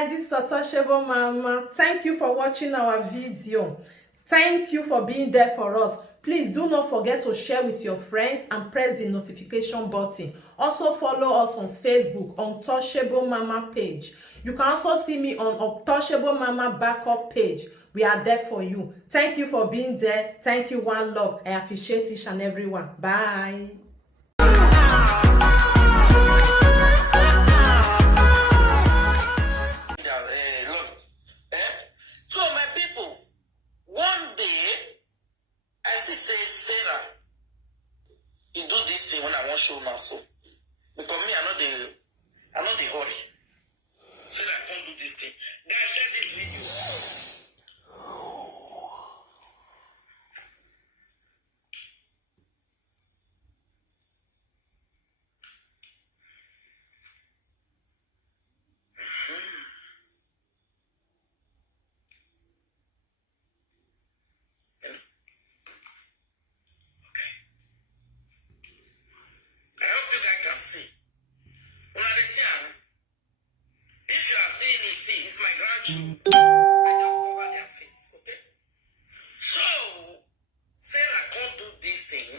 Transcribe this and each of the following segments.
guys, this is Untouchable Mama. Thank you for watching our video. Thank you for being there for us. Please do not forget to share with your friends and press the notification button. Also follow us on Facebook, Untouchable Mama page. You can also see me on Untouchable Mama backup page. We are there for you. Thank you for being there. Thank you, one love. I appreciate each and everyone. Bye. He do this thing when I want to show now, so because me, I know the hurry. Say I can't do this thing. Guys, share this video. It's my grandchildren. I just cover their face, okay? So, Sarah can't do this thing.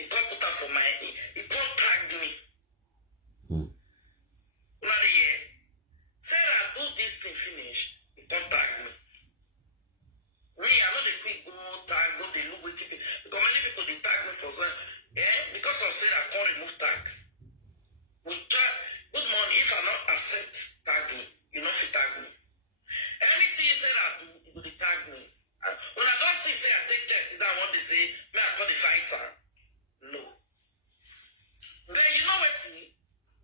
He can't put her for my head. He can't tag me. Sarah do this thing finish. He can't tag me. Me, I know the quick go tag, go they look with it. Because many people they tag me for some. Yeah, because of Sarah I can't remove tag. We try. Good morning. If I not accept tagging, you know if you tag me. Anything you say I do, you will tag me. When I don't see say I take test, you don't want to say, may I call the fighter? No. Then you know what?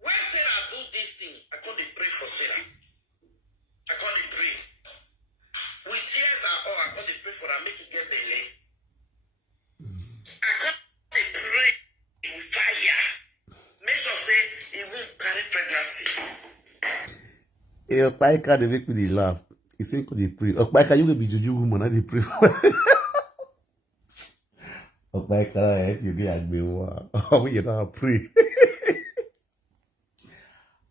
When Sarah do this thing, I call the pray for Sarah. I call the pray. With tears and all, I call the pray for her, make it get the hair. I call the pray with fire. Make sure say he won't carry pregnancy. Hey, Okpaika, they make me laugh. He say, could they pray? Okpaika, you will be juju woman, and they pray for Okpaika, you get angry. Oh, you don't pray.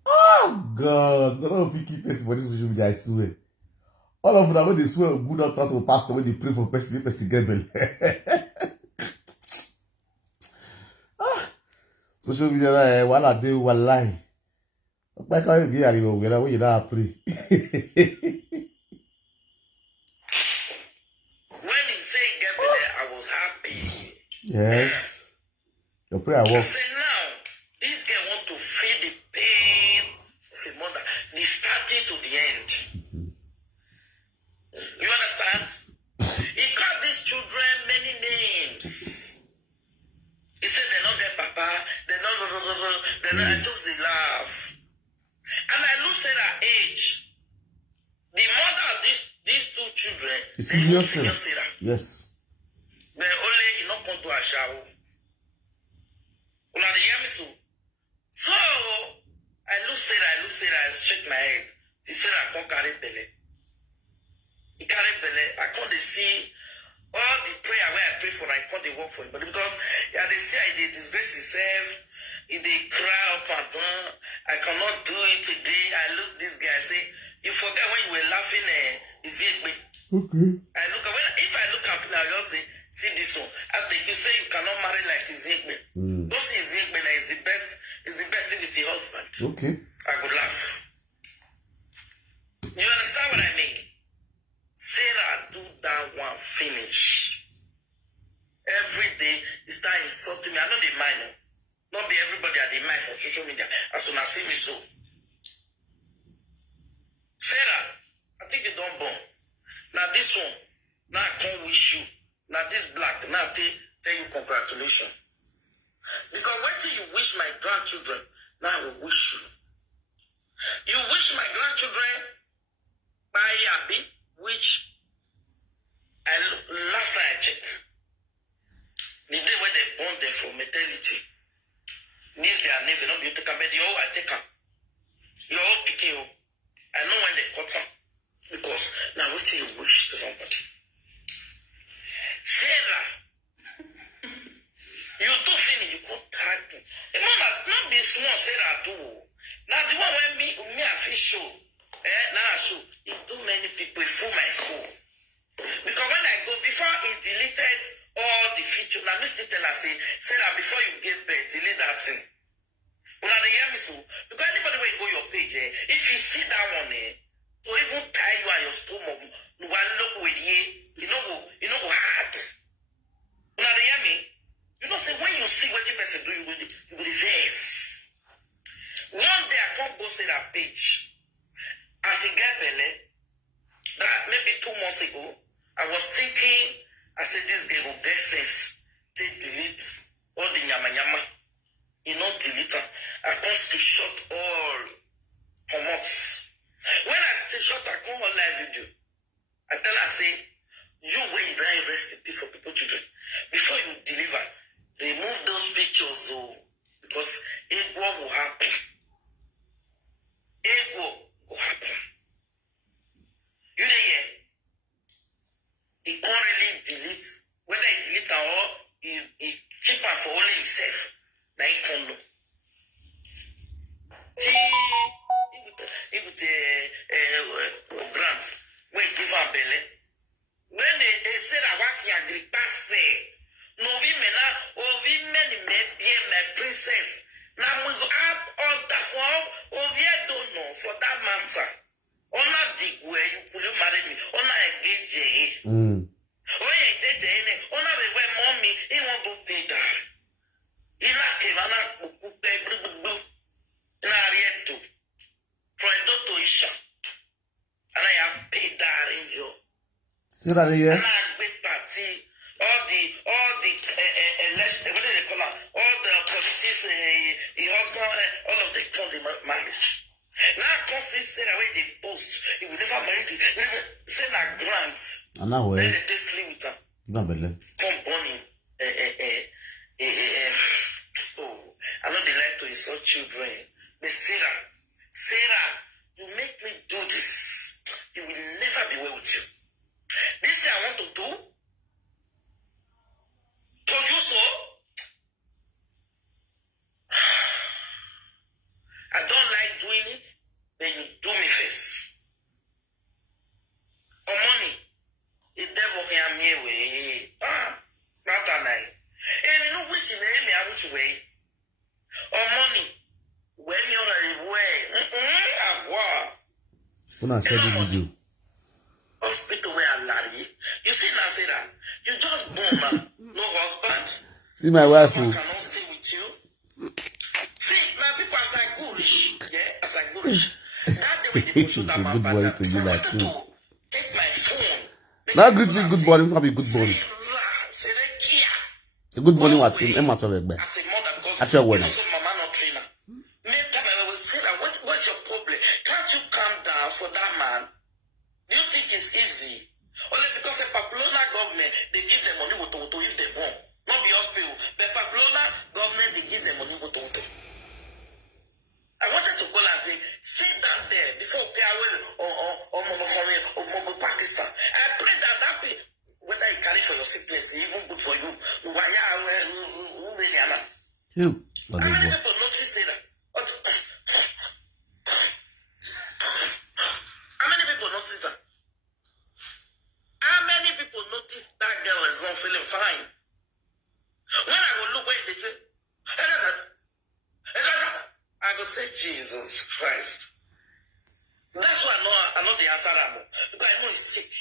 Oh, God. I don't know if you keep person for this social media, I swear. All of them, when they swear good or thought of pastor, when they pray for person get belly. Social media, while I do, one lie. Why can't you get when you don't pray? When he say get me there, I was happy. Yes. Your prayer I work. said now, this girl want to feel the pain of a mother, the starting to the end. You understand? He called these children many names. He said they're not their papa, they're not, I just they laugh. And I looked at her age. The mother of these two children, they were senior Sarah. Yes. But only you not come to a shower. Una dey hear me so. So I look Sarah, I shake my head. He said I can't carry belly. He carry belly. I can't see all the prayer where I pray for, I can't work for him. But because yeah, they say I did disgrace himself, he they cry up and down. I cannot do it today. I look this guy, I say, you forget when you were laughing, is it me? Okay. I look if I look at it, I just say, see this one. After you say you cannot marry like Ezekiel. Don't see Ezekiel is the best thing with your husband. Okay. I could laugh. You understand what I mean? Sarah do that one finish. Every day he start insulting me. I know they mind. Not be everybody at the mind for social media. As soon as see me so. Sarah, I think you don't born. Now this one, now I can't wish you. Now this black, now I tell you congratulations. Because when you wish my grandchildren, now I will wish you. You wish my grandchildren by Yabi, which last time I checked, the day when they born them for maternity, this their name, they don't be able to come, but you all I take them. You all picking you. I know when they cut them. Because now what do you wish to somebody? Sarah, you do finish, you could tag me. Not be small, Sarah do. Now the one when me I feel fit show. Now I show. It do many people fool my phone. Because when I go, before he deleted all the feature, now Mr. Tell us, say that before you give birth, delete that thing. When I hear me so, because anybody will go your page, if you see that one, to even tie you and your stomach, you will look with you know go hard. When I hear me, you know, say when you see what the person do, you will reverse. One day I can't go see that page. As he get belly, that maybe 2 months ago, I was thinking, I said, this girl will get sense. They delete all the yama. You know, delete them. I can't screenshot all comments. When I screenshot, I come on live video. I tell her, say, you wait very recipe for people children. Before you deliver, remove those pictures, because it will happen. It will happen. You know, yeah. He can't really delete. Whether he delete or he keep her for only himself. Now he can't know. See, he would grant when he give her belly. When they say that what he agree pass say, no women may be my princess. Now we go out on the phone, we don't know for that man, sir. Ona dig where you could marry me. Ona engage ye. When you did it, ona be where mommy, he won't go pay that. He not came on a pay blue. Narieto. For a doctor Isha. And I have paid that in you. See that here? And I big party. All the election, what do they call it? All the politics, the husband, all of them come to marriage. Now, consistent away they post, he will never marry the send a grant. And now where? Then they sleep with her. Not believe. Come burning. Oh, I know they like to insult children. But Sarah, you make me do this. You will never be well with you. This thing I want to do. Told you so. I don't like doing it, then you do me first. Or money, the devil can me away. Not that night. And you know which way? Or money, when you're away. When I said this video. Hospital where I marry. You see now, say that. You just born man, no husband. See my wife. Husband cannot stay with you. See, now people as I gourish, as I gourish. That day when they put that man back, I wanted to take my phone. Now good morning, have a good morning. A good morning what him, Emma Tobegbe. As a mother, because Actual wedding. also mama not trainer. Next time I will say that, what's your problem? Can't you calm down for that man? Do you think it's easy? Only because the Pamplona government, they give them money to if they want. Not the hospital. The Pamplona government, they give them money to. I wanted to go and say, sit down there before Piawel or Pakistan. I pray that whether you carry for your sickness, even good for you. How many people notice that? How many people notice that? How many people notice that girl is not feeling fine? When I will look where they say, I will say, Jesus Christ. That's why I know the answer, because I know he's sick.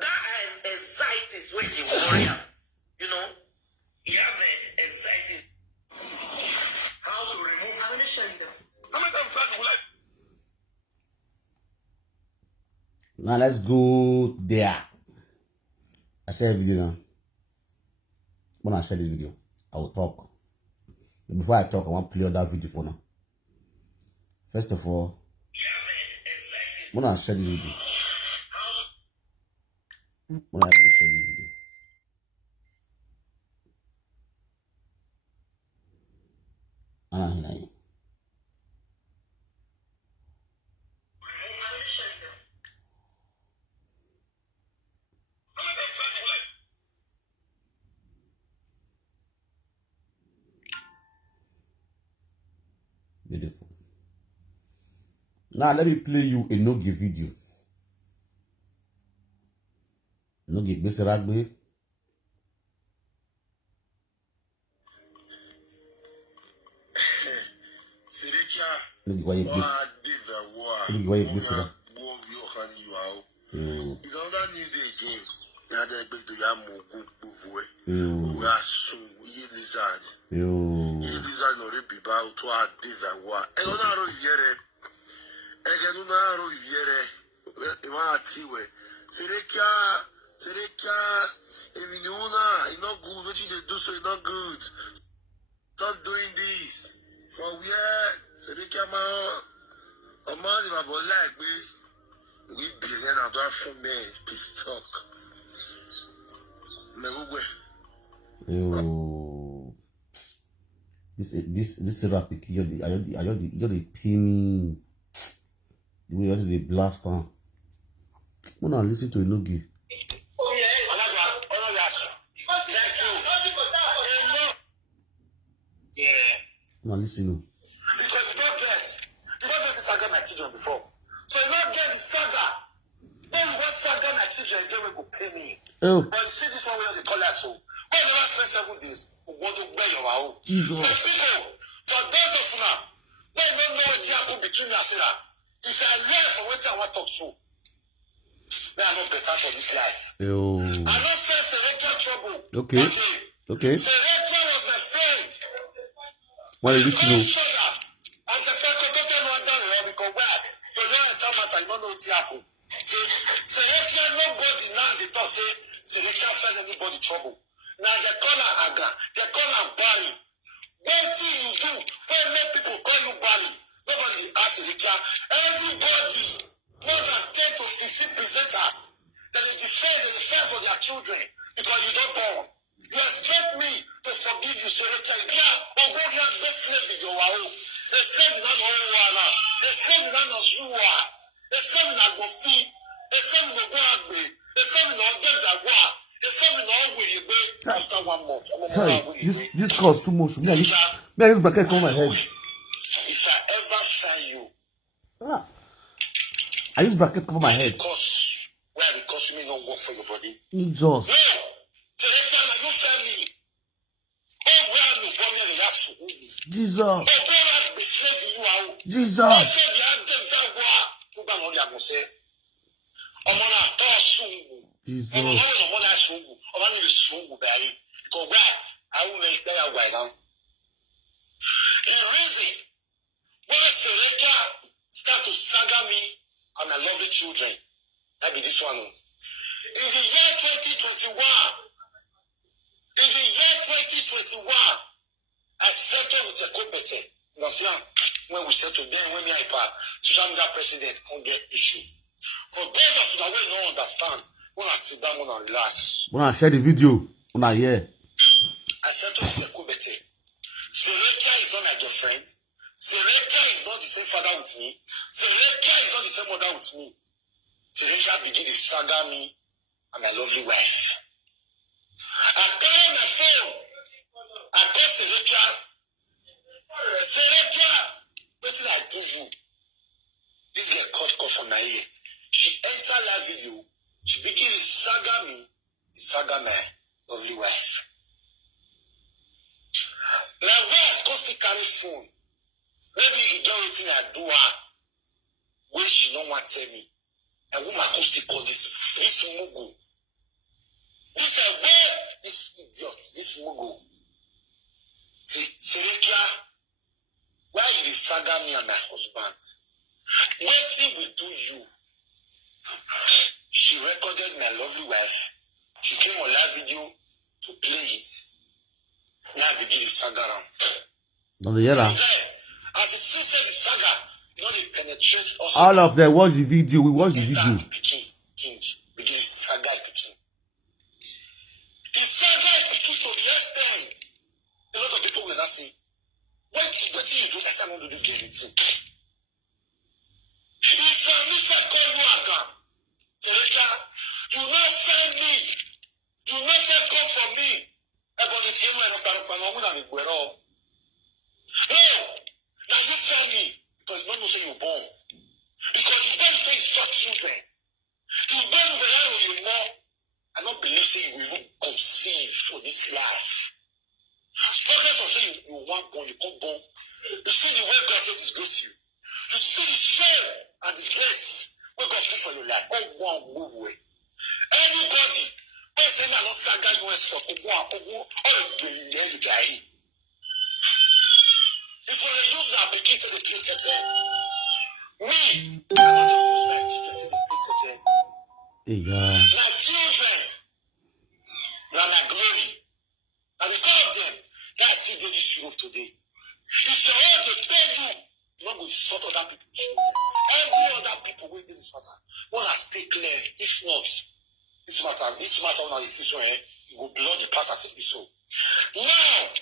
That anxiety is when you worry. You know, you have the anxiety. How to remove? I'm going to show you that. How many times will I? Now let's go there. I share a video now. When I share this video, I will talk. But before I talk, I want to play that video for now. First of all, when I share this video, when I share this video, Beautiful. Now let me play you a Nogi video. Nogi Besseragbe. Nogi why you Besseragbe. It's another new day again. Now they beg to yam boy. We are soon. Ye lizard. Ye lizard no re biba to a diva wa. E ona ro yere. E ga no na ro yere. E ma atiwe. Serekia. If you it's not good. What you dey do so it's not good. Stop doing this. From where Serekia man, a man if I go like me. We be here now to for me peace talk. Yo, this rap you're the penny. The way they blast on. When I listen to Nogi. Now listen. Because you don't get saga my children before. So you don't get the saga. Then you go saga my children, they will go pay me. Oh. But you see this one where they call that so. When the last 7 days, we want to bear your own. Jesus. But people, for those of you now, they don't know what happened between us. If I learn from what I want to talk so, they are not better for this life. Yo. I don't say Selector trouble. Okay. Selector was my friend. Why did you know? Selector, nobody now they talk say Selector send anybody trouble. Now they call her Aga, they call her Barry. What do you do when make people call you Barry? Nobody ask Selector. Everybody, more than 10 to 15 presenters, they defend for their children because you don't born. You expect me to forgive you, Selector? Yeah, but go here, best slave with your wow. A slave in an Owana, a slave in an Azua, a slave in Agofi, a slave in Oguagbe, a slave in Ogezagua, a slave in Ogwebe. After 1 month, Hey, this costs too much. Me, I use bracket on my head. If I ever sign you, I use bracket cover my head. Where the cost me not work for your body? Jesus. No, Selector, you fail me. Oh, where you born here, you have to. Jesus. Jesus. Jesus. The reason why Selector start to saga me and my lovely children, that be this one. In the year 2021, I settled with a competitor. When we settle, then when me social media president on get issue. For those of you that will not understand, when I sit down, when I relax. When I share the video, when I hear. I settled with a competitor. Selector is not my girlfriend. Selector is not the same father with me. Selector is not the same mother with me. Selector begin to saga me and my lovely wife. I carry my phone. I call Selector. Selector, what did I do you? This girl caught from my ear. She enter live video. She begin to saga me. Saga my lovely wife. My wife constantly carry phone. Maybe he don't anything I do her. Where she don't want to tell me. A woman constantly call this mugu. This is where this idiot, this mugu. Selector, why you saga me and my husband? Waiting will do you. She recorded my lovely wife. She came on live video to play it. Now I begin the saga around. No, the yellow. As the sister the saga, you know they penetrate us. All of them watch the video. We watch the video. Begin the saga picking. The saga is picking to the extent. A lot of people will not say, what you do? I say I don't do this game anything. If I call you Aga, Selector, you not send me. You not send call for me. I'm going to tell you I'm going to go. No, now you send me. no say you born. Because the best thing is stop children. You born the life of your mom. I don't believe say you will even conceive for this life. Spoken of say you want born, you can't born. You see the way God takes disgrace you. You see the shame and disgrace what God put for your life. All one move away. Anybody, when say man not saga US for all you die. If we use that pikin to the play tete, we cannot use that children to the play tete. Now children, now glory. And because of them, that's still doing this Europe today. If your own they tell you, you're not going to sort other people's children. Every other people will do this matter. Want to stay clear. If not, this matter when I see so, you go blow the past as it be so. Now,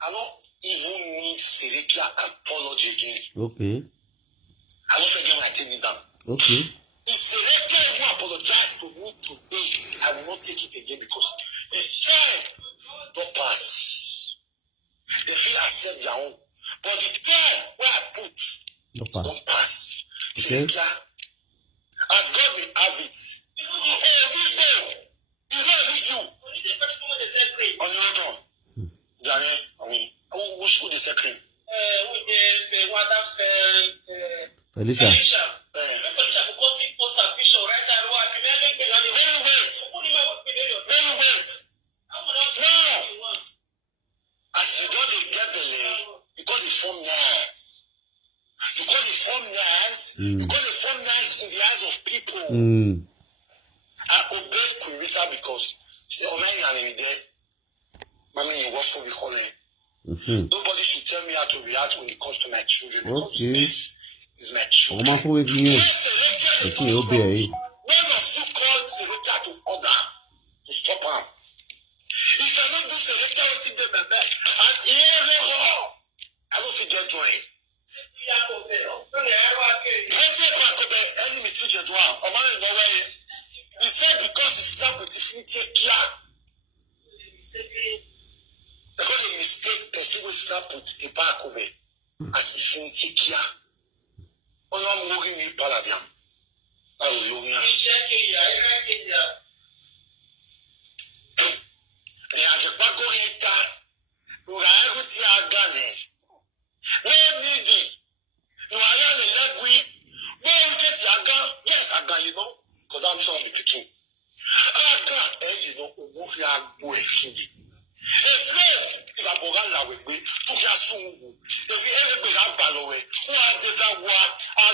I don't even need spiritual apology again. Okay. I don't forget when I take it down. Okay. If Selector even apologize to me today, I will not take it again because the time don't pass. They feel accept their own. But the time where I put don't pass. Okay. Selector, as God will have it. Hey, this day, he will lead you. On your own. Who the second? Elisa. As you don't get belly, you call the form nice. You call the form nice. You call the form nice in the eyes of people. I obeyed Kurita because she online and there. Mommy, you work for the calling. Nobody should tell me how to react when it comes to my children because this is my children. When of you call Selector to order to stop her. If I don't do Selector, I think they're back. And I don't think they're doing. He said because it's not with the take care. Because the mistake person will snap put a back of it as infinity care. On I'm looking at Palladium. I will look at the Ajapaco Hita, who are with the Agane. Where did he? No, I am a lagui. Where we get the Aga? Yes, Aga, you know, because I'm sorry to you. Aga, you know, who are going to a slave is a bogan with me, took your soul. If you ever be a ballowe, who are the war, I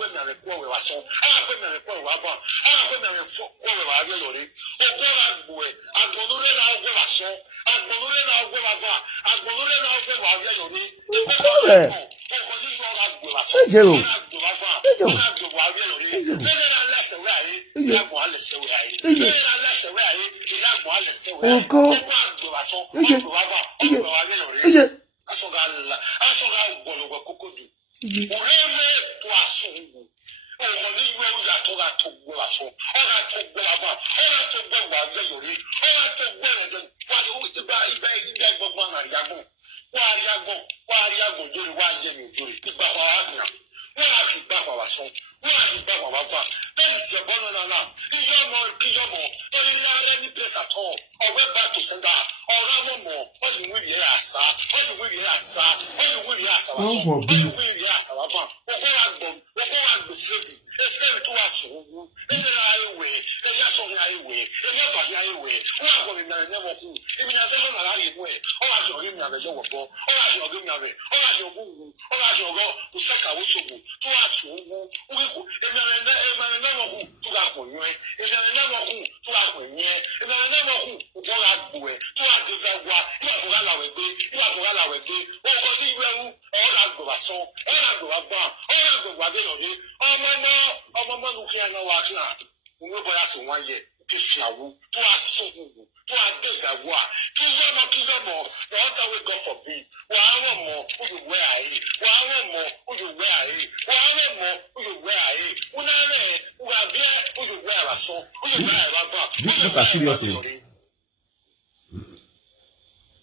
women report with us, I women report with us, I women report with our reality, or boy, I'm going to learn our way, I'm going to learn our way, I'm going to learn our way, our reality.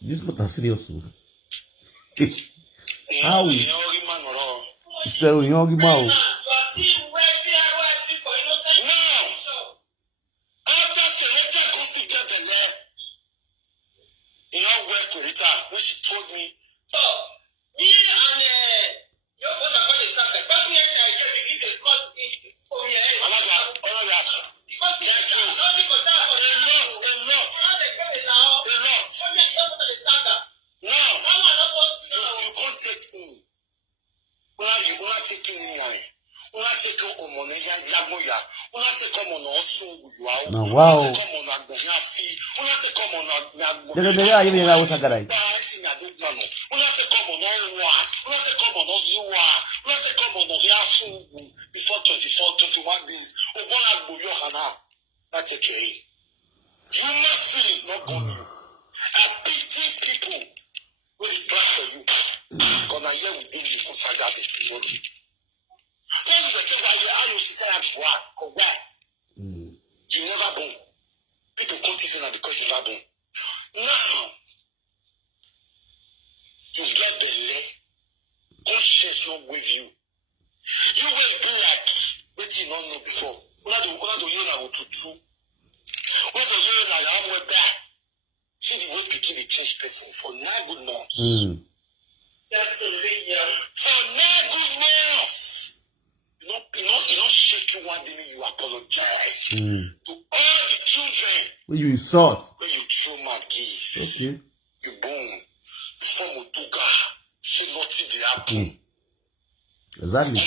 This matter serious. How we So young man. You are seeing where CRY for innocent. Now, after Senator goes to get the law, he all work with Rita, when she told me. So, me and your boss are going to suffer. Because the idea we give the cost is for me. Thank you. Now, you can't take in. You want to take in money. You want to take on money. You want to come on also. Now, wow. You want to come on a There's a guy even out of garage. Before 24, 21 days. That's okay. You must feel it, not going. I pity people who will clap for you. Because I hear we did you for that you. Tell me the thing why you say I'm black or why? You never born. People can't say that because you never born. Now, you get the leg. Conscience not with you. You will be like what you don't know before. Una do you na otutu. Una do you na am back. See the way people dey change person for 9 good months. For 9 good months. You don't shake you one day you apologize to all the children. When you insult. When you throw mad give. Okay. You boom. From Otuga. See nothing dey happen. Exactly.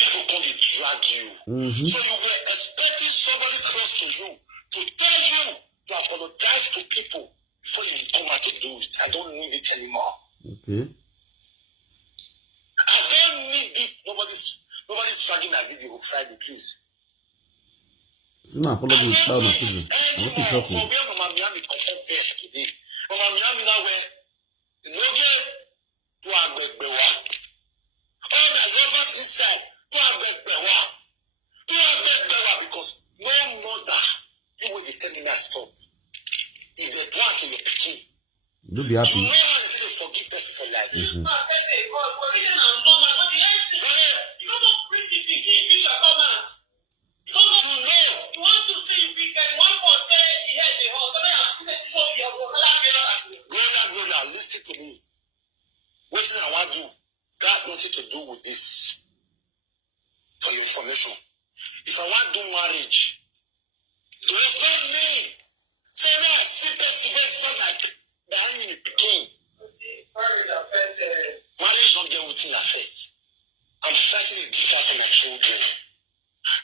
People come to drag you. So you were expecting somebody close to you to tell you to apologize to people before you come out to do it. I don't need it anymore. Okay. I don't need it. Nobody's dragging that video on Friday, please. It's not apology I don't without need my it children. anymore. For where Mama Miami come best today. Mama Miami now where you know get to Agbegbewa. All the lovers inside to Agbegbewa. To Agbegbewa because no mother you will determine that stop. If they drag to your pikin, You'll be happy. you know how to forgive person for life. Gloria, listen to me. What I want to do, God wanted to do with this. For your information. If I want to do marriage, to respect me, say no, I see person like behind me picking. Marriage don't get within affect. I'm fighting it different from my children.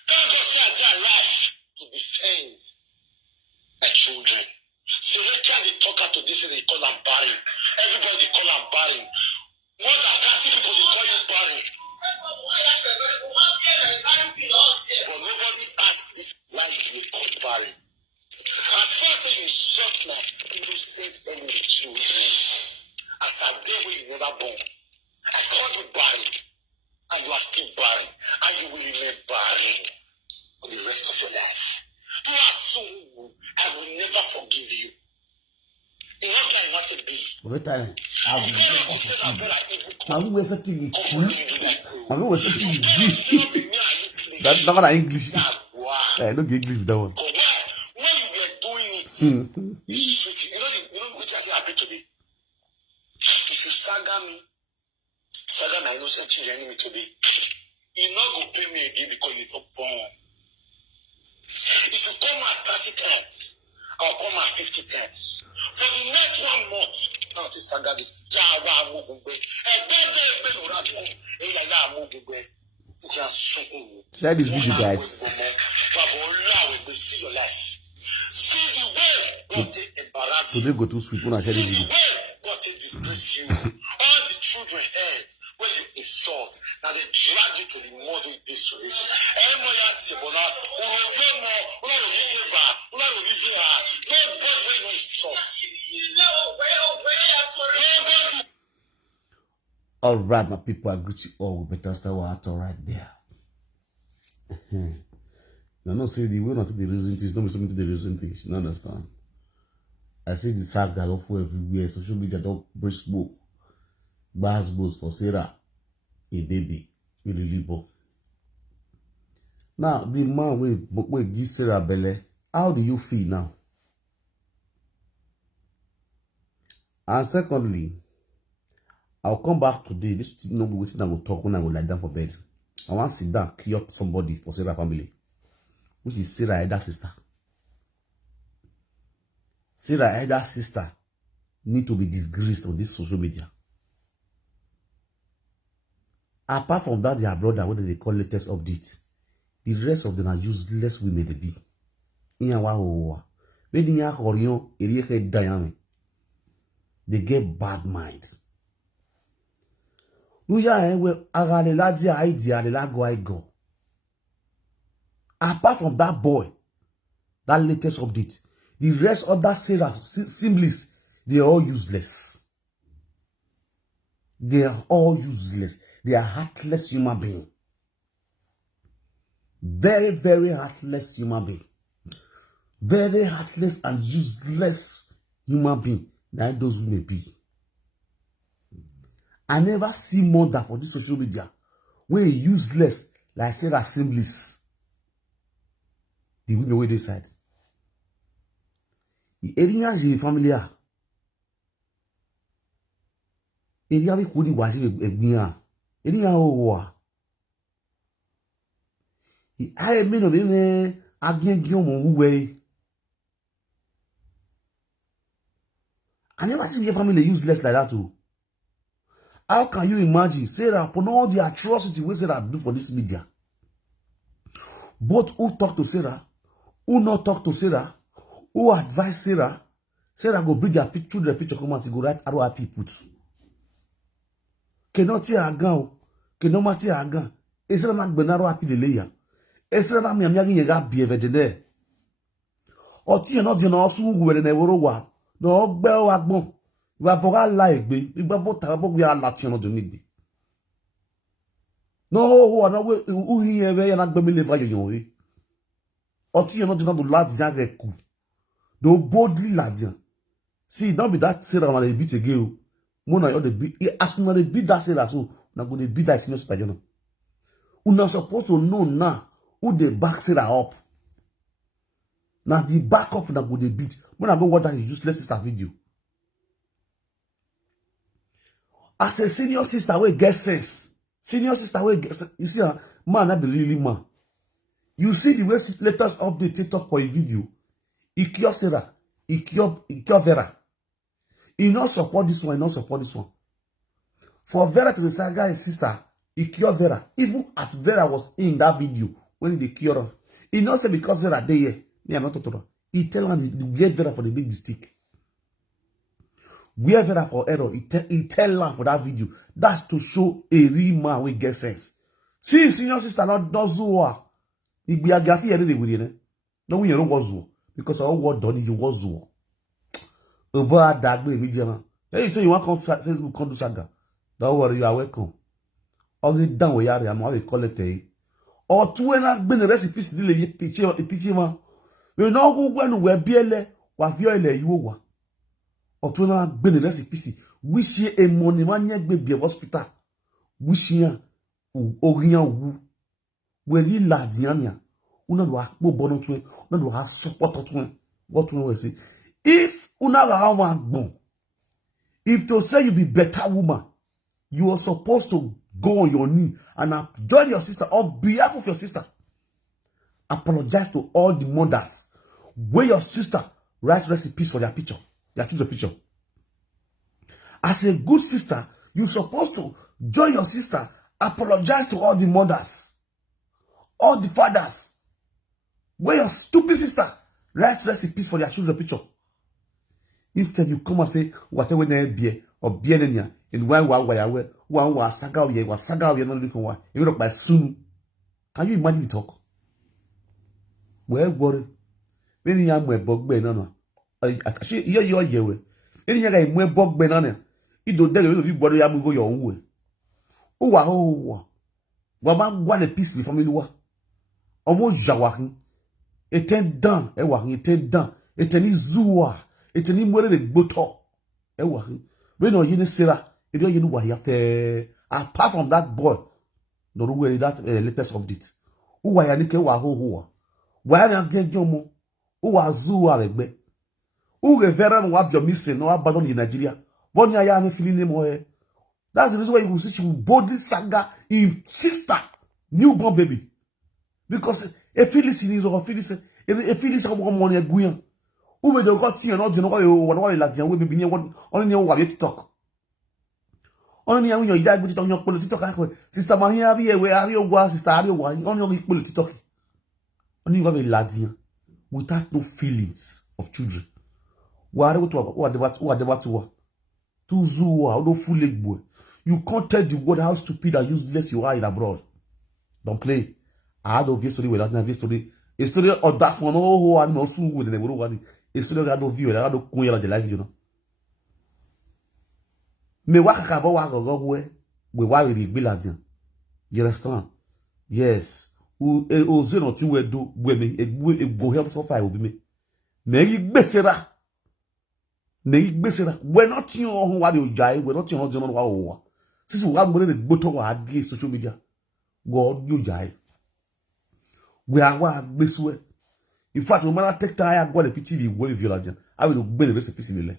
God just say I did life to defend my children. So they try to talk out to this and they call them barren. Everybody they call them barren. More than 30 people they call you barren. But nobody asked this why you call barren. As far as you shot now, you save any children. As a day where you never born. I called you barren. And you are still barren. And you will remain barren for the rest of your life. You are so good. I will never forgive you. In what can I want to be? Every time. I'm going to TV. I'm going to TV. That's not English. I don't get English with that one. When you were doing it, it's sweet. You know what I say today? If you saga my innocent children enemy today, you not go pay me again because you don't born. If you come at 30 times, I'll come at 50 times. For the next 1 month, now to saga this. Share this video, guys. See your life. See the way God they embarrass you. Today go too sweet when I share this video. God they disgrace you. All the children heard when you insult. Now they drag you to the mud with this solution. All right, my people, I greet you all with better style out right there. You're not saying the way not the reason things, not something the reason things. You understand? I see the sack that offer everywhere. Social media don't break smoke. Bars for Sarah. a baby, really born. Now, the man will give Sarah belly. How do you feel now? And secondly, I'll come back today. This is not waiting. I will talk when I will lie down for bed. I want to sit down, cure up somebody for Sarah family, which is Sarah elder sister. Sarah elder sister need to be disgraced on this social media. Apart from that, their brother, what do they call latest updates? The rest of them are useless women. They be. They get bad minds. Apart from that boy, that latest update, the rest of that Sarah siblings, they are all useless. They are all useless. They are heartless human beings. Very, very heartless human being. Very heartless and useless human being. Like those who may be. I never see mother for this social media where useless like Sarah assemblies. The women where they side. The area j'ai familiar. Area we could watch it bien. Area owa. I mean of him again Guillaume way. I never see your family useless like that too. How can you imagine Sarah upon all the atrocity we Sarah do for this media? Both who talk to Sarah, who not talk to Sarah, who advise Sarah, Sarah go bring their picture, the picture come out, go write ROIP put. Cannot see a gun, cannot matter a gun. Is it not Benaro happy the layer? Is it not me? I'm young, you got be a vegetarian. Or tea not the nurse who were in a world. No, bell agbon. We are both like me. We are both we are Latino to need me. No, who here and not be live your way. Or tea not to lads young cool. Do boldly lads. See, don't be that Sarah on a bit again. Mona or the beat as soon as they beat that Sarah so now go they beat that senior sister. You're not supposed to know now who they back Sarah up. Now the backup na go dey beat. When I go watch that useless sister video. As a senior sister wey get sense. Senior sister wey get sense. You see, man, that be really man. You see the way latest update talk for a video. He cure Sarah. He cure Vera. He not support this one, he not support this one. For Vera to say, guys, sister, he cure Vera. Even as Vera was in that video when he cure her. He not say because Vera dey here. Me, I'm not talking. He tell her the get Vera for the big mistake. Where Vera for error, he tell her for that video. That's to show a real man with get sense. See, senior sister not does what. He be a gaffy every day with you. No, we don't was because all what done you was war. About that way, media. Hey, you say you want to come Facebook, come do saga. Don't worry, you are welcome. All the down where you are, I'm going to call it. Or two and I've been a recipe, still a picture, man. You know who when we BLA, what you are. Or two and I've been a recipe, wish ye a money man yet be a hospital. Wish ye Orion where you ladiania. Una do a bono to it, una do have support to it. What we will say. If una bon, if to say you be better woman, you are supposed to go on your knee and join your sister on behalf of your sister. Apologize to all the mothers where your sister writes recipes for their picture, their children's picture. As a good sister, you're supposed to join your sister, apologize to all the mothers, all the fathers, where your stupid sister writes recipes for their children's picture. Instead, you come and say, whatever they be or be in one saga, not looking one. You look by soon. Can you imagine the talk? Well, worry. When you am a bug banana, actually, you're your way. Any young way bug banana, it don't tell you body am go your own way. Oh, what a piece of family. Almost jawaking. It ain't done, it ain't done. It ain't zua. It's an immortal boto. Ewa. When no yin Sarah, it don't you know what you have Apart from that boy, no really that latest update. Who are yanike wa ho. Why are you jomo? Who are zoo aregbe? Who reverend what you're missing no abandon in Nigeria? One year I am feeling him more. That's the reason why you will see she will boldly saga in sister, newborn baby. Because a Phyllis is a Phyllis, a Phyllis of one money a guian. Who made the got tea and not to know what like the way be near one only near what to talk. Only when you're that good on your political sister Mahia, where are you was sister Ario, only political. Only you have a lad without no feelings of children. What to to zoo or no full leg boy. You can't tell the world how stupid and useless you are in abroad. Don't play. I had a story without a story. A story of that one, oh, I'm not soon with the world. A story of view, I had no queer of the life, you know. Me waka about waka we worry the bill. You understand? Yes. O zero two we do women, a go help so far will be me. May besera. May besera. We're not your what you jai, we're not your general war. This is what I'm going to go social media. God, you jai. We are this way. In fact, no matter take time, I got a pity the way of I will bring the recipes in the lane.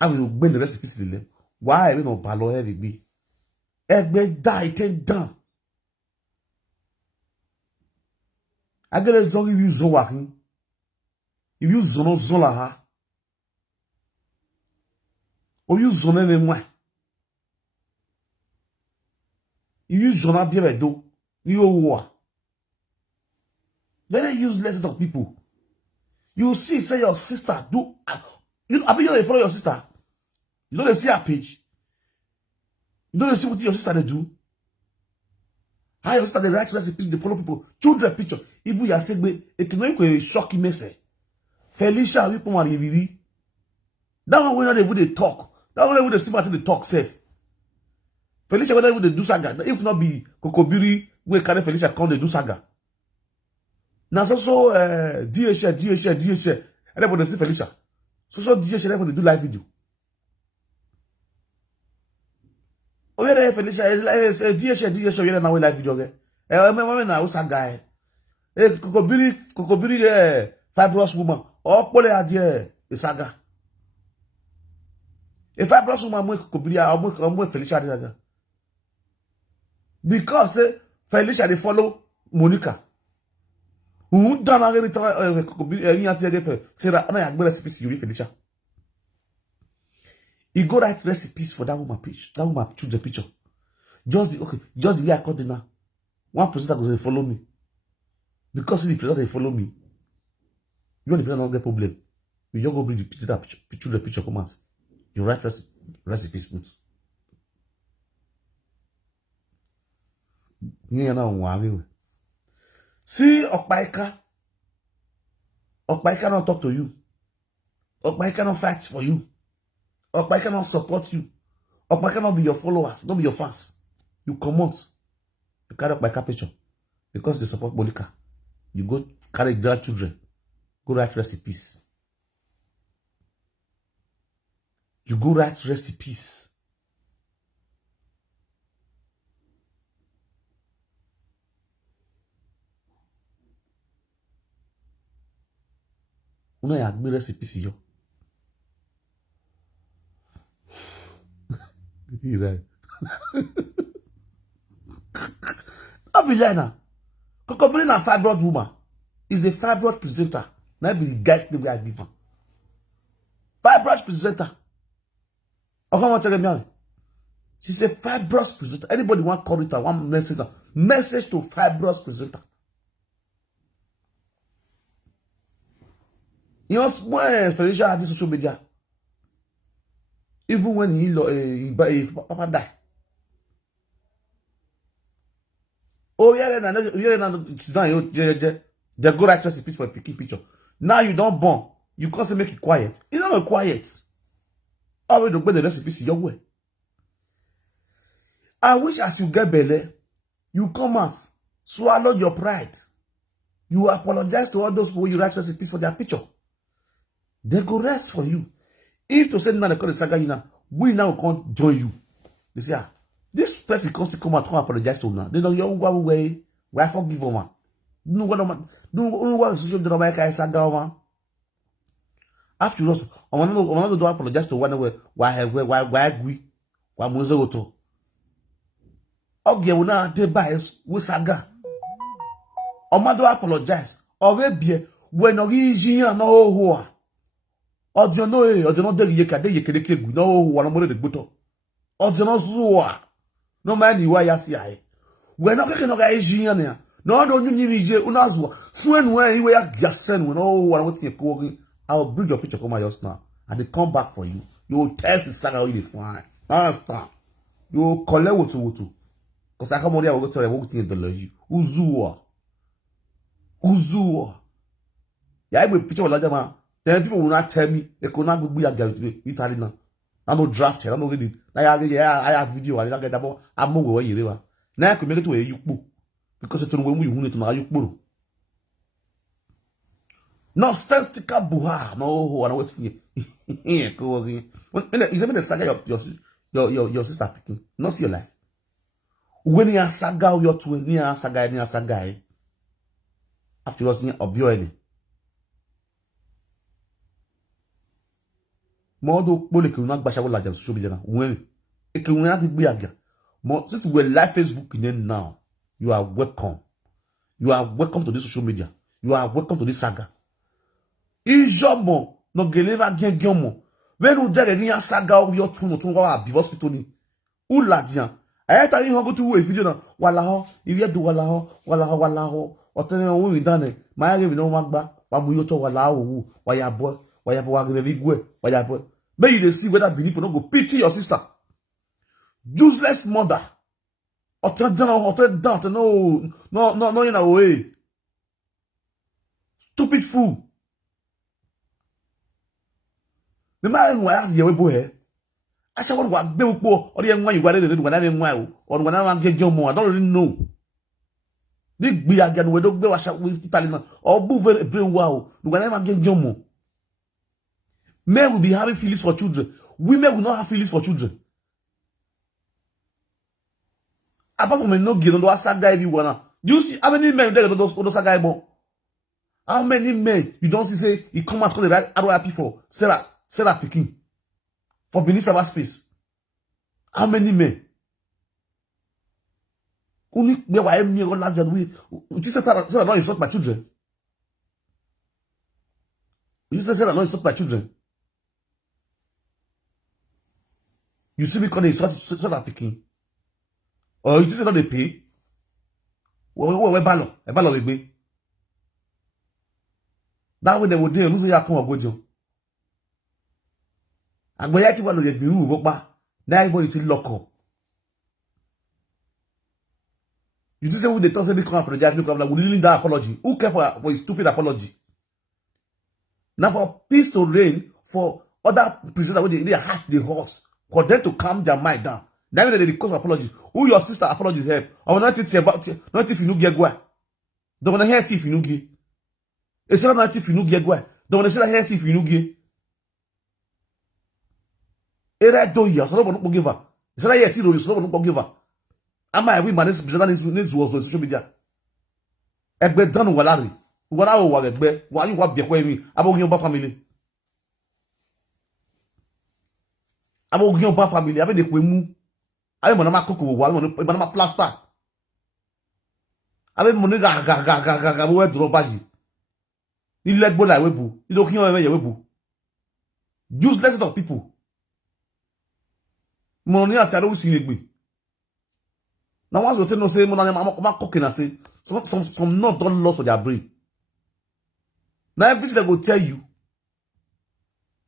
I will bring the recipes in the lane. Why I don't know heavy be? Every die, take down. I get a dog if you zoaking. If you zono zola, or you zone anymore. If you zona bien do, you war. Very useless of people. You see, say your sister do. You I mean you follow your sister. You don't see her page. You don't see what your sister they do. How your sister they write recipes, they follow people, children picture. If we are saying it can make shock message. Felicia, we come and reveal. That one when they would they talk. That one when they see what they talk safe. Felicia when they would do saga. If not be Kokobiri, we carry Felicia come they do saga. Now so DHL. Everybody see Felicia. So DHL everybody do live video. Oh yeah, Felicia DHL we now live video again. Me na saga. Kokobiri fibrous woman. Oh pole adie saga. A fibrous woman mo Kokobiri mo Felicia saga. Because Felicia they follow Monica. Who done a very time? Sarah, I have recipes you Felicia. You go write recipes for that woman page. That woman choose the picture. Just be okay. Just the way I called now. One person that goes follow me. Because the people they follow me. You want the people not get problem. You just go bring the picture, the picture come out. You write recipes put. You know one. See Okpaika not talk to you. Okpaika not fight for you. Okpaika not support you. Okpaika not be your followers, not be your fans. You come out. You carry Okpaika picture. Because they support Monica. You go carry grandchildren. Go write recipes. You go write recipes. Una ya gbe recipes yo. Right. Abilena. Kokobiri na fibroid woman. Is the fibroid presenter. Now be the guys the way I give her. Fibroid presenter. Okay, what tell me? She's a fibroid presenter. Anybody want call it one message? Message to fibroid presenter. You know, when Felicia had this social media, even when he Papa die. Oh yeah, they go write recipes for a picky picture. Now you don't born, you can't say make it quiet. It's not quiet. Already don't the recipes your way. I wish as you get belly, you come out, swallow your pride. You apologize to all those people you write recipes for their picture. They go rest for you. If to say now they call the saga, we now can't join you. They say, this person comes to come and apologize to now. They don't young way. Why forgive woman? No one social media make I saga woman. After us, I want to do apologize to one way. Why agree? Why muzo to? Okay, we now they bias we saga. Omado apologize. Maybe when no easy no ho. Odio no de yekade kegu no ho wana mo de gboto. Odio no zuwa. No man you ya si ai. We no keke no ga easy na. No nyimi je unazwa. When iwe ya gasen we no wana what you ko. I'll bring your picture come my house now and they come back for you. You will test the saga how you fine. Understand? You will collect what. Because I come on there, I will go tell them what you do. Uzuwa. Yeah, I will picture of like man. Then people will not tell me they could not go be a girl to be Italian. I no draft here, I no read it. I have video, I don't get about I'm more where you live. Now I could make it to a yukbu. Because it's when we want to my yukbu. No statistical buha, no, I wait see. Yeah, go again. Is it the saga your sister picking? Not see your life. When you saga your two near saga, after you seeing obioini. Modo bole que not basha la jam social media. When it can not be again. Since we're live Facebook in now, you are welcome. You are welcome to this social media. You are welcome to this saga. Ijomo no geleva gengomo. When you jage gen saga o your tun no wa bi hospital ni. U la dian. Ayeta yin go to a video na wala ho, if you do wala ho. Otene o wi dane. Ma ya no magba, wa mu yo to wala ho, wa ya bo wa gbe gwe, wa ya bo. May you see whether believe no go pity your sister. Useless mother. Oten down, no you know way. Stupid fool. The man who have your boy. I said, what be upo or the young one you got it when I didn't know, or when I get your more. I don't really know. Big be again, we don't go with Italian or move a brain wow, when I get your more. Men will be having feelings for children. Women will not have feelings for children. Apart from no give, don't saga everyone. You see how many men there don't saga more? How many men you don't see say he come out for the right RIP for Sarah picking for beneath cyberspace? How many men? Only me why me go land and we. You say Sarah not insult my children. You say Sarah not insult my children. You see me calling Sarah picking. Or you say not they pay? We ballon we be. That way they would do lose your come or go. And when you want to get you, now everybody to lock up. You just say when they talk, they come apologize, no problem. We really that apology. Who care for a stupid apology? Now for peace to reign, for other prisoners when they hatch the horse, for them to calm their mind down. Now they request apologies. Who your sister apologies help? I will not think about it. Not if you know get go. Don't want to hear if you know get. It's not if you know get go. Don't want to hear if you know get. Era do ya, so no give her. It's not yet you so no give her. Am I we manage business needs was on social media. Egbe dan walari. Wala o wa egbe, wa you wa be kwa mi. Abogun oba family. Abogun oba family, abe de pe mu. Abe mo na ma koko wa, mo na ma plaster. Abe mo ni ga wo duro baji. Ile gbo la webu. Ido kiyan me ye webu. Useless of people. Money at a loose in now, once you tell no say, I'm cooking, I say, some not done loss for their brain. Now, everything they will tell you,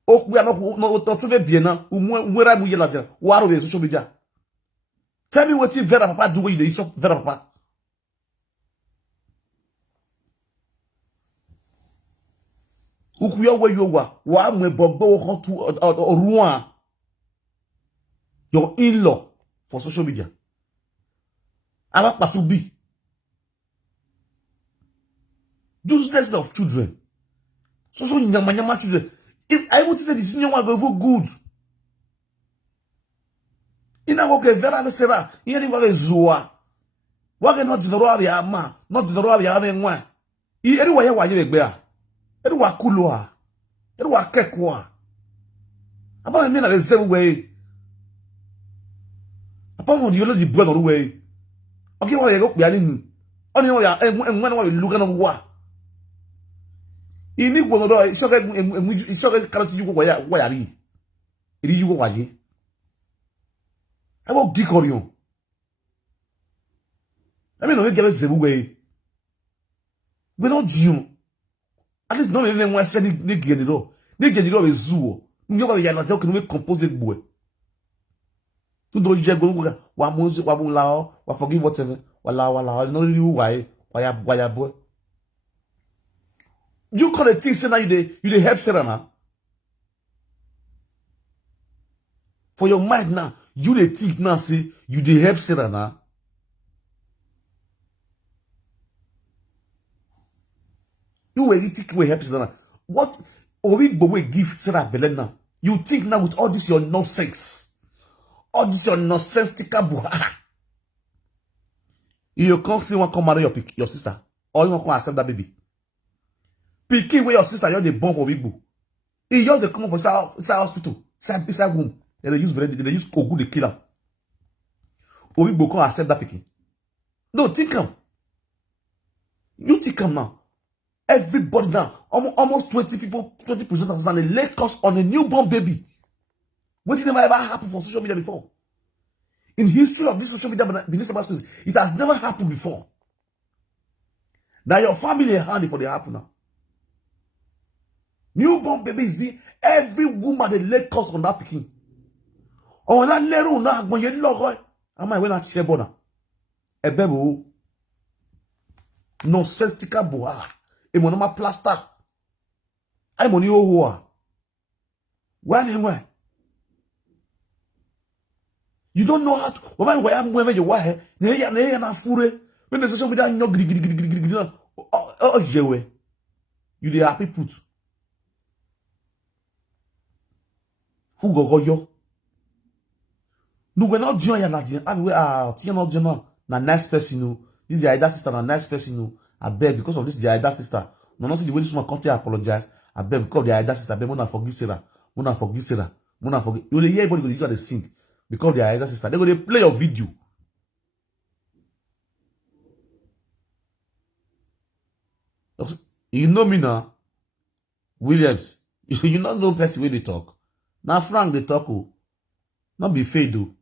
oh, we are not to be now, where I'm with you, what are we social media? Tell me what you Vera Papa do with you, Vera Papa. Who where you were, why me Bobo to or Rouen. Your in-law for social media. About Pasubi. Useless of children. So nyama children. If I would say this young one go good. Ina woke vera besera. Ina ni woke zua. Woke not general ya ma. Not general ya nwa. Eri wa ye wa ye gbe a. Eri wa kulo a. Eri wa keko a. Aba me na le zebu we. Apa mo di oloji bu no we. Oke wa ye go pe ani hu. Oni wa ya enwa na wa luga no wa. Ini gwo do isoke karatu yugo wa ya ri. Iri yugo wa je. Abo gikorion. I mean, no get zebu we. We don't do. At least no one wants any nigga do. Nigga do be zuo. Nyo ba ya na tell can we compose it boy. Tu do je go wa music wa bu lao, wa forgive whatever. Wa la. No you why ya boy. You call it things now you dey help Sarah now. For your mind now, you dey think now say you dey help Sarah now. You were think we help Sarah. What Origbo will give Sarah Belen now? You think now with all this your nonsense, all this your nonsensical buha. You can't see one come marry your sister, or you want to accept that baby. Pikin where your sister you're the born for Origbo. He just they come for side hospital, side room. They use Ogu they kill him. Origbo can't accept that pikin. No, think him. You think him now. Everybody now, almost 20 people, 20% of the lay cost on a newborn baby. What did never ever happen for social media before? In history of this social media business about space, it has never happened before. Now your family is handy for the happen now. Newborn babies be every woman they lay cost on that picking. Oh, that little now when you look, I might win at Shebona. A baby, nonsensical boa. E mo no ma plaster. Ai mo ni owo a. Where? You don't know how to. Why am when you why? Ne ya na fure. When the social media nyo gidi. Oh jewe. You dey happy put. Who go yo? No we not join ya na dia. Abi we tia not join na nice person no. This is the either sister na nice person no. I beg because of this, the elder sister. No, see the way this one country apologize. I beg because of the elder sister. I beg, Mona forgive Sarah. Mona forgive. You will hear everybody go use they sing because of the elder sister. They go they play your video. You know me now, Williams. You not know person where they talk. Now Frank they talk. Oh, not be fade though.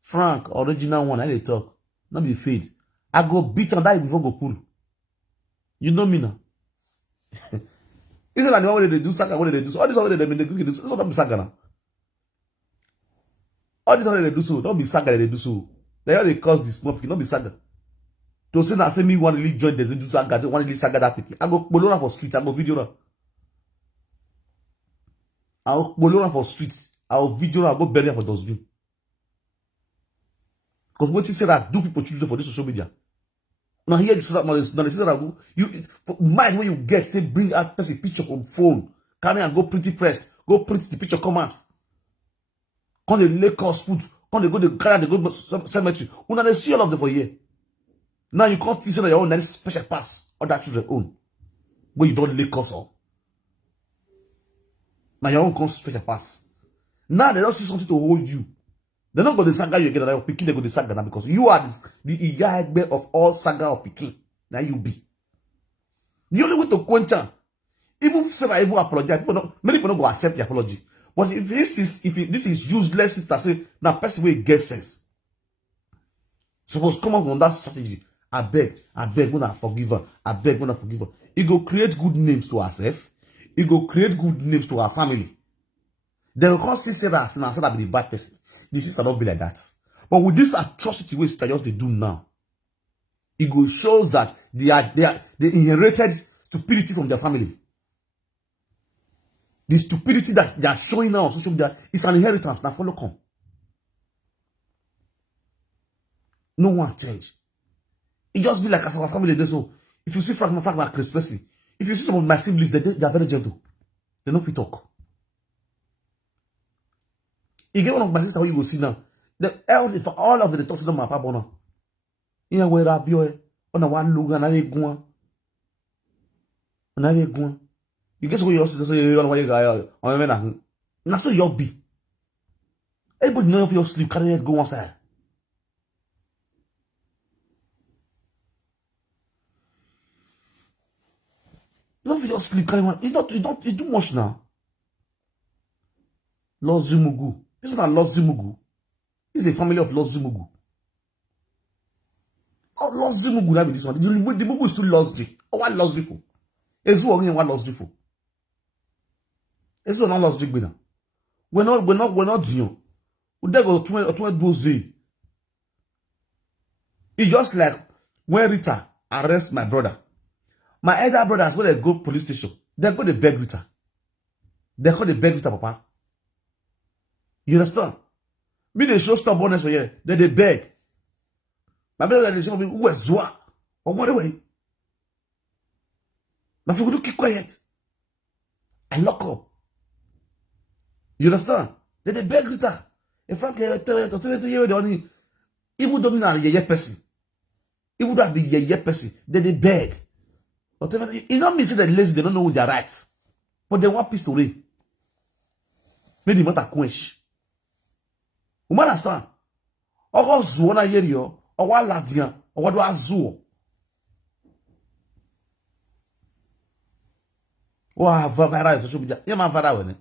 Frank original one. I they talk. Not be fade. I go beat on that before go pull. You know me now. Isn't that the one where they do saga? What they do? So all this one they do. This one don't be saga now. All this one they do so. Don't be saga. They do so. They all they cause this smoke. Don't be saga. To say that say me one really join. They do saga. They one really saga that picky. I go bolora for street. I go video now. I go bolora for streets. I go video now. I go bury for dustbin. Because what you say that do people choose for this social media. Now here this that you mind when you get say bring out person picture on phone, come and go pretty pressed, go print the picture comments. Come the lay cost food, come they go the carry they go cemetery. Una they see all of them for here. Now you can't feel your own nice special pass or that children own. Where you don't lay cost on. Now your own comes special pass. Now they don't see something to hold you. They're not going to saga you again. They're picking. They're going to saga now because you are the Iyagbe of all saga of Peking. Now you be. The only way to quench, even if I even apologize, many people don't go accept the apology. But if this is useless, sister say now person will get sense. Suppose come on that strategy. I beg when I forgive her. I beg when I forgive her. It go create good names to ourselves. It go create good names to our family. They will call sister that Sarah be the bad person. The sister don't be like that. But with this atrocity way sister just they do now, it go shows that they inherited stupidity from their family. The stupidity that they are showing now on social media is an inheritance. Now follow come. No one change. It just be like as our family they so. If you see Frank like Chris Percy, if you see some of my siblings, they are very gentle. They don't fit talk. You get one of my sister who you will see now. For all of the talks to my papa now. Here where Rabio on a one look and I go and I go. You guess what you also say on why guy on a man. Not so you'll be. Everybody know if you sleep, carry it go outside. You don't feel sleep, carry one. You do much now. Lost Zimugu. This is not Lost Zimugu. This is a family of Lost Zimugu. Oh, Lost Zimugu, that be this one. The Mugu is still Lost G. Oh, what Lost G for? It's only one Lost G for. It's not Lost G, now. We're not doing. We go 20 It's just like when Rita arrest my brother. My elder brothers, when they go police station, they go to beg Rita. They call the beg Rita, Papa. You understand? Me, they show stubbornness for you. Then they beg. My brother, they say, who is Zwa? Or what away? But if you do keep quiet, I lock up. You understand? Then they beg Rita. In fact, even though me not a yeye person, even though I be yeye person, then they beg. You know me say they're lazy, they don't know their rights. But they want peace to reign. Make the matter quench. You understand? Or zuo na yeri yo, or wa ladian, or what do I zuo? Oh, I have viral social media. You man viral when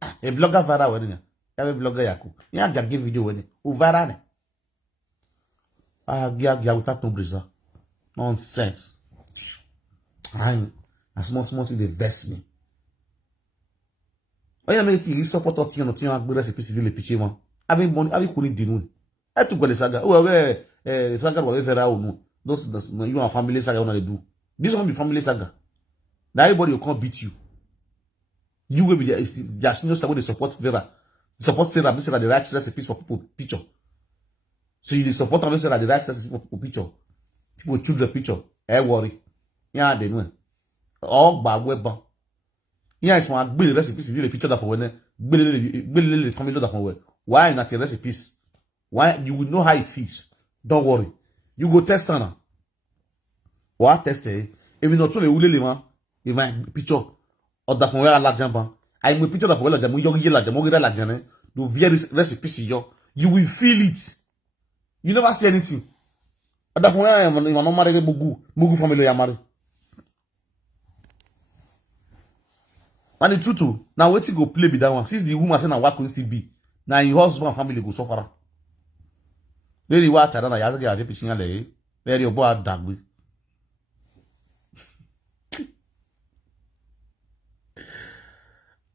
a blogger viral when you have a blogger yaku. You have to give video when you viral. Ah, gia without no brisa. Nonsense. I small thing they vest me. Why you make it support or thing a good recipe civil pitch man? Having money, having cool dinu. I took the saga. Oh, saga will ever out. Those you and family saga wanna do. This won't be family saga. Now everybody will come beat you. You will be there. Their senior staff will support Vera. Support Sarah, make sure that the right recipes for people picture. So you support and make sure that the right recipes for people picture. People choose the picture. Worry. Yeah, they know. All by web. Yeah, it's one build recipes. You the picture that for when build family that for when. Why not your recipes? Why you would know how it feels? Don't worry. You go test now. What test it? If you not show the ule man, if my picture or that from where I like jump, I will picture that for where the yogi like the mogre like jane. Do various recipes you will feel it. You never see anything. That from where I am, if I'm not married, mugu family I marry. And the truth, now wait to go play with that one. Since the woman said now what could still be. Now your husband and family go suffer. Really what I don't know, you have to get a pitching alley. Very your boy dog.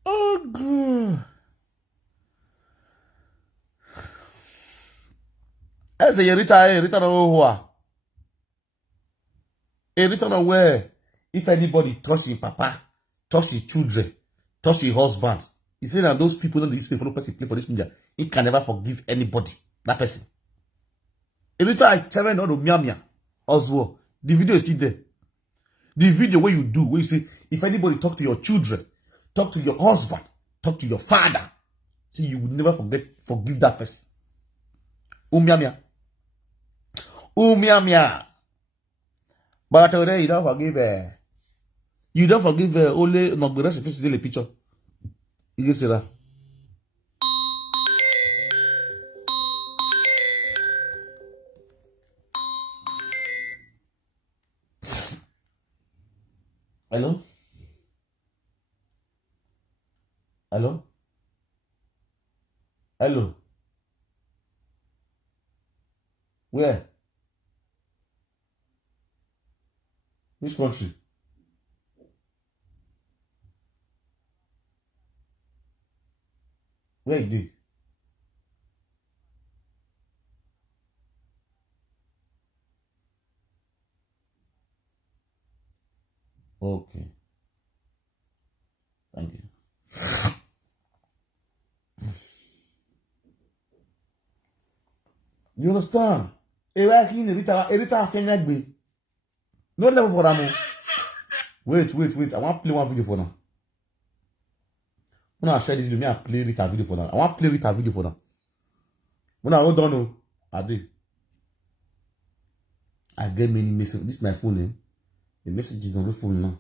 Oh god. I say Rita no hoa. Rita no where if anybody touch his papa, touch his children, touch his husband. He said that those people don't use for no person play for this media. He can never forgive anybody. That person. Every time I tell him not to mia Oswald, the video is still there. The video where you do, where you say, if anybody talk to your children, talk to your husband, talk to your father, so you would never forgive that person. Mia. But today you don't forgive. You don't forgive only not the recipe to the picture. You see that? Hello? Hello? Hello? Where? Which country? Where is it? Okay. Thank you. You understand? No level for that. Wait. I want to play one video for now. When I share this video, I play Rita video for now. I want to play Rita video for now. When I hold on, no, I did. I get many messages. This is my phone, eh? The message is on the phone now.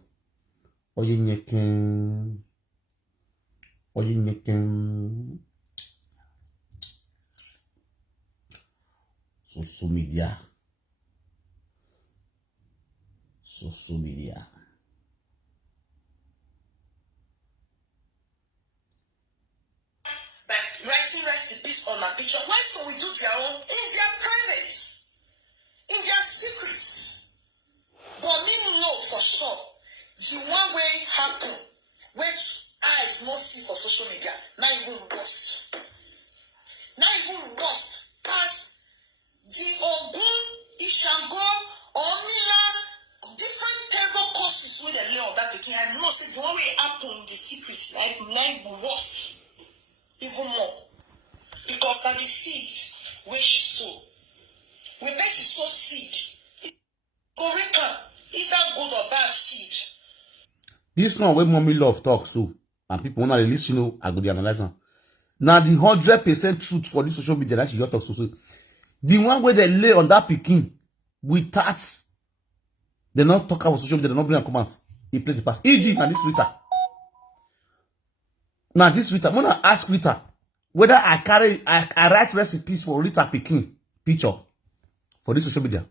Oye nyeken. Social media. By writing rest in peace on my picture. Why so we do their own in their private, in their secrets? But me know for sure the one way happen, which eyes not see for social media, not even worst. Not even worst. Past the Ogun, Ishango, or Milan, different terrible causes with the law that they can. I know say the one way happen in the secret, like worst. Even more. Because that the seed where she sow. When person sow seed, it go reap either good or bad seed. This one where mommy love talks so, and people wanna release, I go be analyzing. Now the 100% truth for this social media that she just talks so. The one where they lay on that picking with tats, they not talk about social media, they not bring a comment. He play the pass. E.g. now this Rita. Now this Rita, I'm gonna ask Rita whether I write recipes for Rita picking picture for this social media.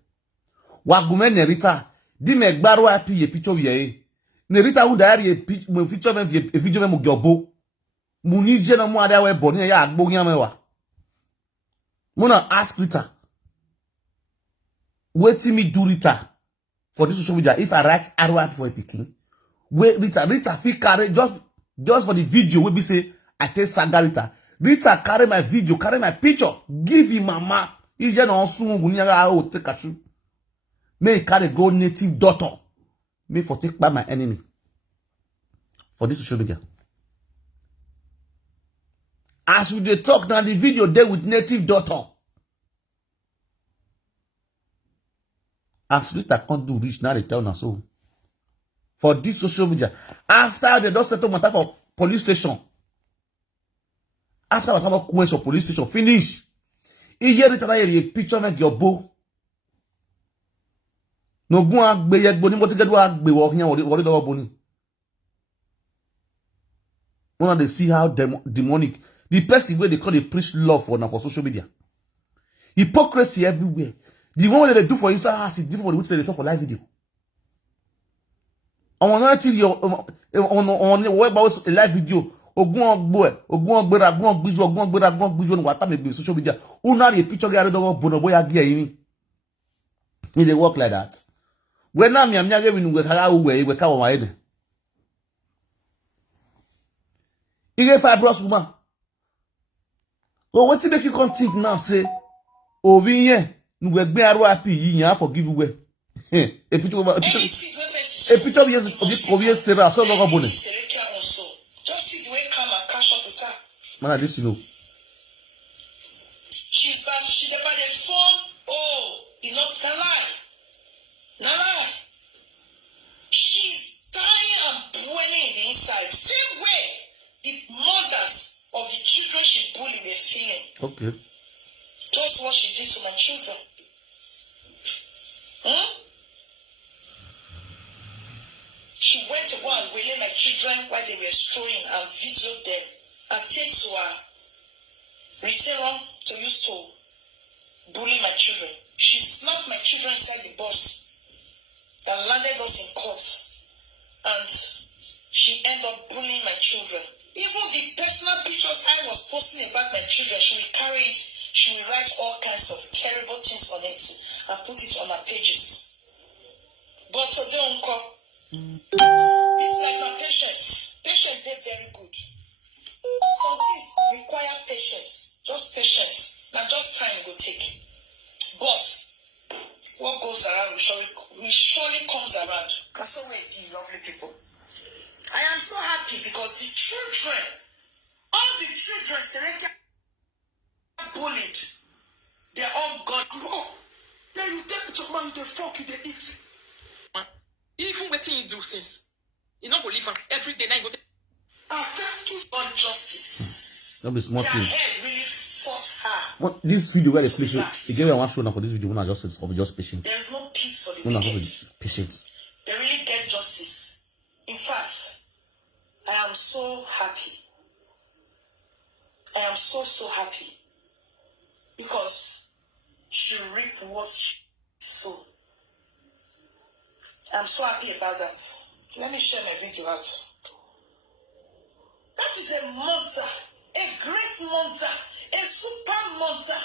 Wagumen ne Rita, di me gbaro api ye picture ye. Ne Rita who diary ye picture me video me mo gyobo. Munije na mo ada we boni ya agbo yan mewa. Muna ask Rita. Wetin me do Rita for this social media if I write ROI for a picking? Wait, Rita fit carry just for the video we be say I take saga Rita carry my video, carry my picture, give him mama. He just on soon go take a shoe. May carry go native daughter. May for take by my enemy. For this social media. As we dey talk now, the video there with native daughter. As Rita can't do reach now, they tell now so. For this social media, after they don't settle matter for police station, after matter for quench for police station finish, iye Rita a picture make your bow. No go agbe yegbo ni mo ti gedu agbe wo yan wori do boni. When they see how demonic the person where they call the preach love for now for social media. Hypocrisy everywhere. The one they do for inside house is different from the way they talk for live video. On a live video, ogun gbiju wata me be social media. Una the picture get do bono boy agi yin. They work like that. When na mi amia we nu ka we ka wa ebe. Ige fibrous woman. So what make you come think now say obi yen nu we gbe aro api yi yan forgive we. A picture of you Sarah so logo bone. Just see the way come and catch up with her. Man, this you know. She's by the phone. Oh, you know the lie. No lie. She's dying and boiling in the inside. Same way the mothers of the children she bullied were feeling. Okay. Just what she did to my children. She went to go and wail my children while they were strolling and videoed them and take to her return room to use to bully my children. She snapped my children inside the bus that landed us in court, and she ended up bullying my children. Even the personal pictures I was posting about my children, she will carry it, she will write all kinds of terrible things on it and put it on her pages. But today, Uncle, this life na patience. Patience dey very good. Some things require patience. Just patience. Now just time go take. But what goes around will surely comes around. That's the way you lovely people. I am so happy because the children, all the children Selected bullied, they're all gone. Oh, then you take to man, the fuck you they eat. Even waiting you do since you not believe every day now you go. Affect to on justice. Don't be smart. Their head really fought her. This video where they patient. Again, I want to show now for this video when I just patient. There's no peace for the When I wicked. was patient. They really get justice. In fact, I am so happy. I am so happy. Because she reaped what she sowed. I'm so happy about that. Let me share my video out. That is a mother, a great mother, a super mother.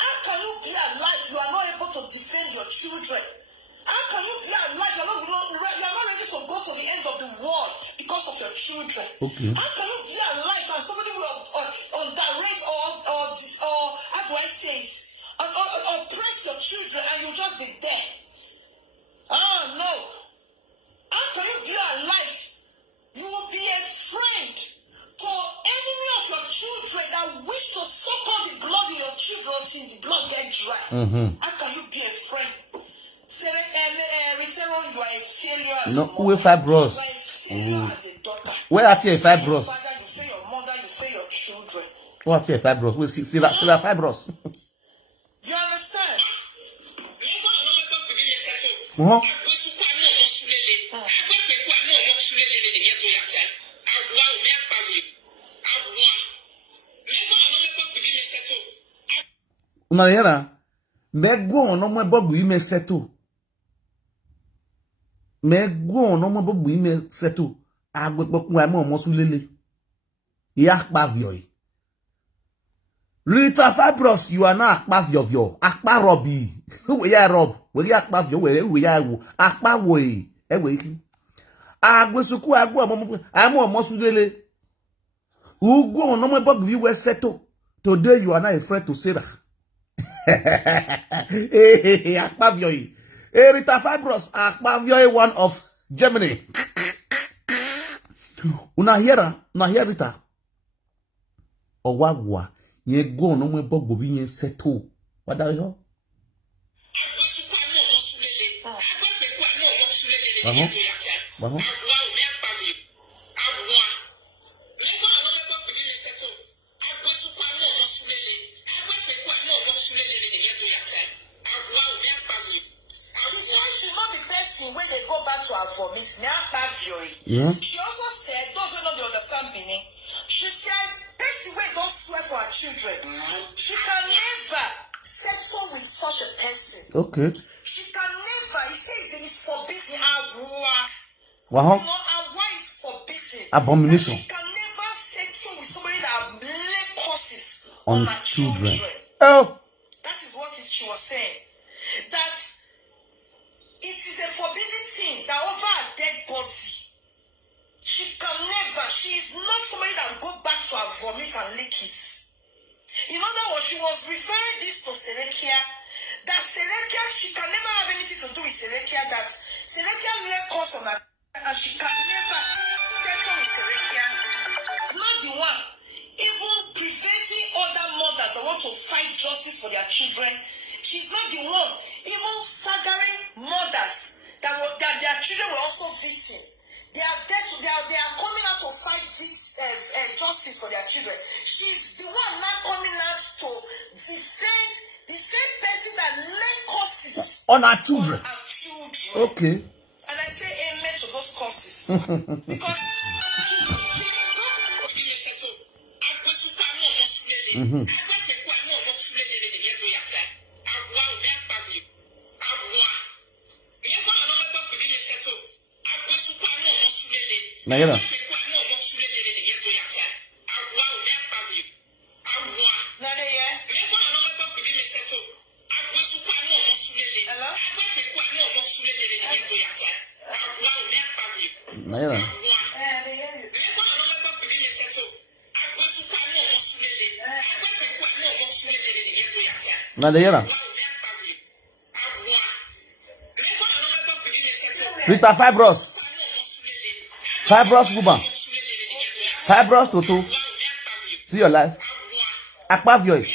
How can you be alive? You are not able to defend your children. How can you be alive? You are not ready to go to the end of the world because of your children. Okay. How can you be alive and somebody will underrate or how do I say it? Oppress your children and you just be there? Oh no. How can you be alive? You will be a friend to enemy of your children that wish to suck on the blood of your children until the blood gets dry. How can you be a friend? You are a failure as a No, mother. who fibros? You are a failure as a daughter. Where are you fibros? Your father, you fail your mother, you fail your children. Where are you fibros? We see that fibros. You understand? Una yera mego no mo bogu ime settle. Mego no mo bogu ime settle. Agbepoku ai mo sulele. Ya pavio. Rita fibros, you are not akpavio. Akpa robi. We ya rob. We ya akpavio we ya wo. Akpa wo e we ki. Agbesuku agu mo sulele. Ugo no mo bogu we settle. Today you are not afraid to say that. Akpavioi. Rita fibros, Akpavioi, one of Germany. Una hear Rita. Owagwa, ye go no more bog be ye settle. What are you? When they go back to her vomit, Yeah. she also said, those who don't understand meaning, she said, person wey don't swear for her children, she can never settle with such a person. Okay. She can never, he says it's forbidden. Awa. Wow. You know, awa is forbidden. Abomination. She can never settle with somebody that have laid curses On on his her children. children. Oh. That is what she was saying. That it is a forbidden thing that over a dead body, she can never, she is not somebody that will go back to her vomit and lick it. In other words, she was referring this to Serekia, that Serekia, she can never have anything to do with Serekia, that Serekia lay curse on her, and she can never settle with Serekia. Not the one. Even preventing other mothers that want to fight justice for their children, she's not the one. Even staggering mothers that their children were also victims. They are coming out to fight justice for their children. She's the one now coming out to defend the same person that lay curses On our children. on our children. Okay. And I say amen to those curses. Because she Nayera. Nayera. Nayera. Rita fibros. Fibros woman. Fibros toto. See your life. Akpavioi.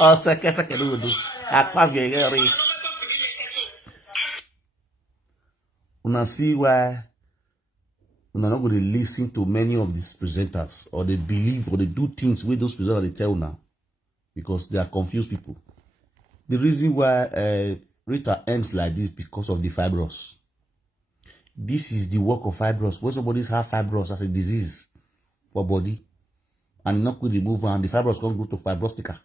Oh, seke Loadooh. Akpavioi. Una see why We're not going to listen to many of these presenters, or they believe, or they do things with those presenters they tell now, because they are confused people. The reason why Rita ends like this because of the fibros. This is the work of fibros. When somebody's have fibros as a disease for body, and not going to remove, and the fibros can't go to fibrostica.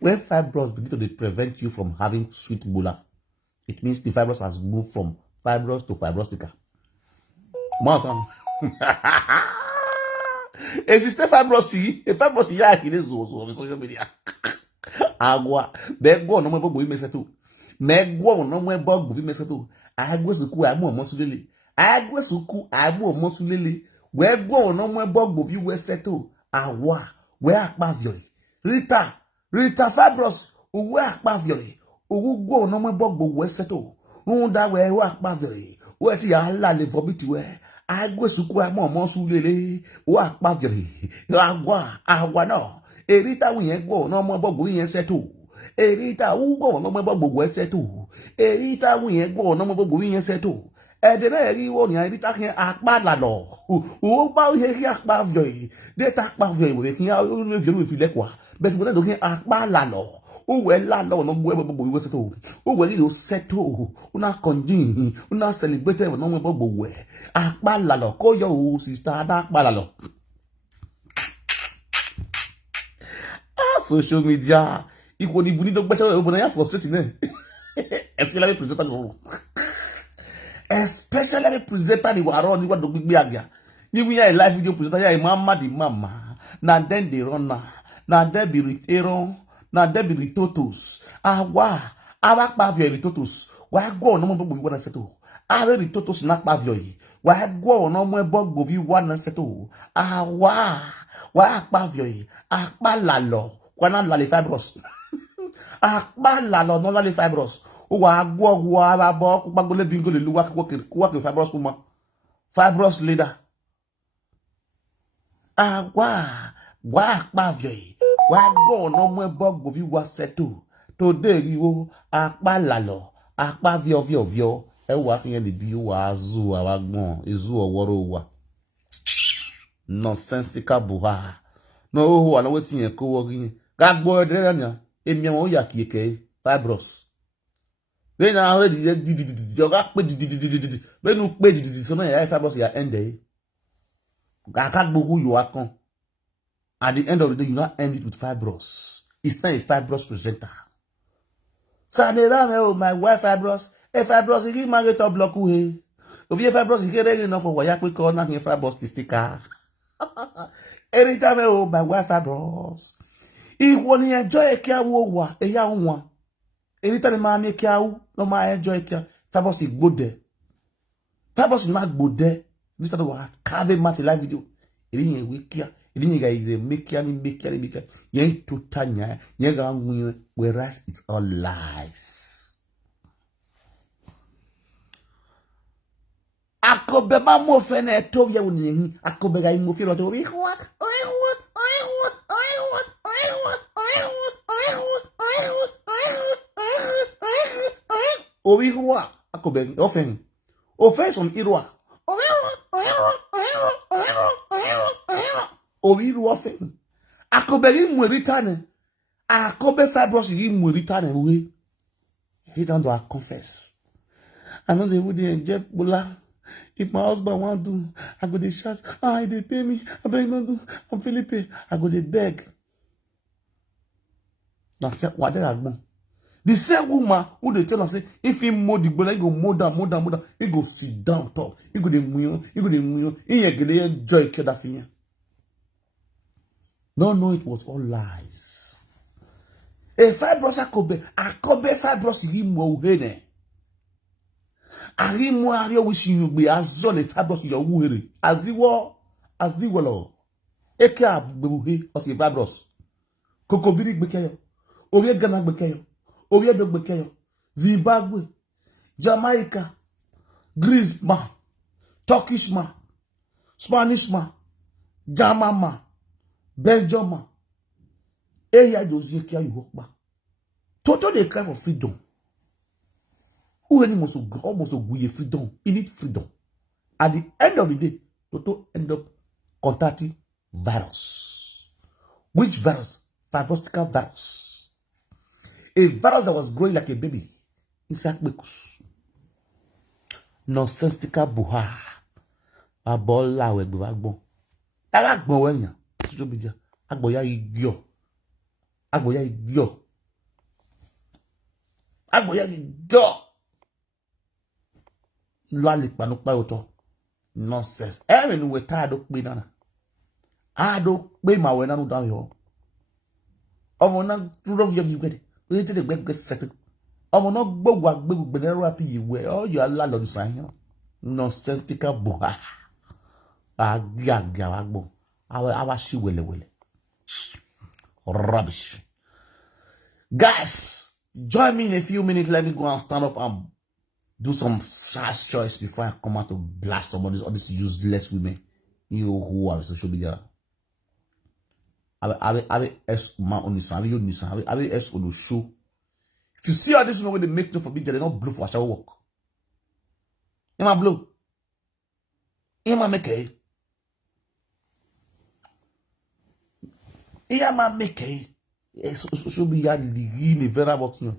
When fibros begin to prevent you from having sweet bula, it means the fibros has moved from fibros to fibrostica. Mawson. Existe fibrosi. E fibrosi ya akile zo social media. Agua. Begwo no mo bo imesetu. Megwo no mo bo bi mesetu. Agwesuku amu omosulele. Agwesuku amu omosulele. Wegwo no mo bo bi wesetu. Awa. We akpaviori. Rita fibros. Uwe akpaviori. Ugwo no mo bo wesetu. Unda we akpaviori. We ti ala le vomiti we. Agwesuku amo omosulele. Wa akpaviori. Agwa no. Erita wiyen gwo no mo bo yen setu. Erita ugwo no mo bo setu. Erita wiyen gwo no mo bo yen setu. Edena eri wo ni erita kin apala lo. O ba ye ki akpaviori. De ta akpaviori we kin a o le fi lekwa. But we do kin apala lo. Uwe la no no bo we setu. Uwe li setu. Una konjin, una celebrate no mo bo we. Apala lo ko yo o sister da apala lo. Social media. Iko ni buni do gbese o bona ya frustrating especially presenter no. Especially presenter ni waro ni wa do gbigbe aga. Ni we ya live video presenter ya mama di mama. Na then they run na there be riteron. Na there be ritotos. Awa pa vio ritotos. Wa go no mo bo wi na seto. Are ritotos na pa vio yi. Wa go no mo bo go bi wa na seto. Awa wa pa vio yi. Apa lalo. Kwana la le fibros. Apa lalo no la le fibros. Wa go wa bo ku gbagole bingo le luwa ko ke fibros kuma. Fibros leader. Wa pa vio yi. Wa go no mo bo go bi wa seto. Today riwo apa lalo. Apa vio. E wa fi yen le bi wa azu wa gbon. Ezu oworo wa. Nonsensical buha. No ho ana wetin yen ko wo yin. Ga gbo edere na emi won ya kieke fibros. We na already di ga pe di. We nu pe di so na ya fibros ya end eh. Ga ka gbo who you are kon. At the end of the day you not end it with fibros. It's not a fibros presenter. Sanera me o my wife fibros. E fibros yi ma get up block he. Obi fibros yi re no for wa ya pe ko na hin fibros sticker. Anytime oh my wife fibros. Iwo ni enjoy kia wo wa eya nwa. Anytime ma mi kia wo no ma enjoy kia fibros igbode. Fibros na gbode. Mr. wa carve mat live video. Eri yen we kia. Eri yen ga is make kia. Yen to tanya. Yen ga nwu whereas it's all lies. Akobe ma mo fe na to ye woni akobe ga mo fi ro to bi kwa obi kwa akobe ofen son irwa obi ru ofen akobe yi mo return akobe fibros yi mo return we he don't do confess. I know they would enjoy bula. If my husband want to, I go dey shout, they pay me. I beg not do. I'm feeling pay. I go dey beg. Now say what they are. The same woman who they tell us say if he mold the bola, he go mold down. He go sit down top. He go dey muyo. He get enjoy that thing. No, it was all lies. A fibros akobe fibros yi mo uhene. Ari mo ari o wishi yugbe azo le fibros yo wuhere aziwo lo eke abugbebuhe o si fibros kokobiri gbekeyo ori Ghana gbekeyo ori Edo gbekeyo Zimbabwe Jamaica Greece man Turkish man Spanish man German man Belgium man eya dozie kia you hokpa toto dey cry for freedom. Who any almost give freedom. He need freedom. At the end of the day, Toto end up contacting virus. Which virus? Fibrostical virus. A virus that was growing like a baby inside Bekus. Nonsensical buha. Abola we gbagbo. Alagbon wenya. Social media. Agboya igyo. Agboya igyo. Agboya igyo. Lali panupa oto. Nonsense. Even we tired of pay nana. I don't pay my way nanu down here. Omo na duro yo bi gbede. We ti de gbegbe settle. Omo na gbogbo agbegbe gbede ro api yiwe. Oh you Allah Lord san. Nonsensical buha. Agaga agbo. Awa shi wele. Rubbish. Guys, join me in a few minutes. Let me go and stand up and do some fast choice before I come out to blast some of these useless women. You who are on social media. I S man on this. I S on the show. If you see how this is when they make no for me, they don't blow for a shower walk. Ima blow. Ima make it. Ima make it. Social media ligi vera botun.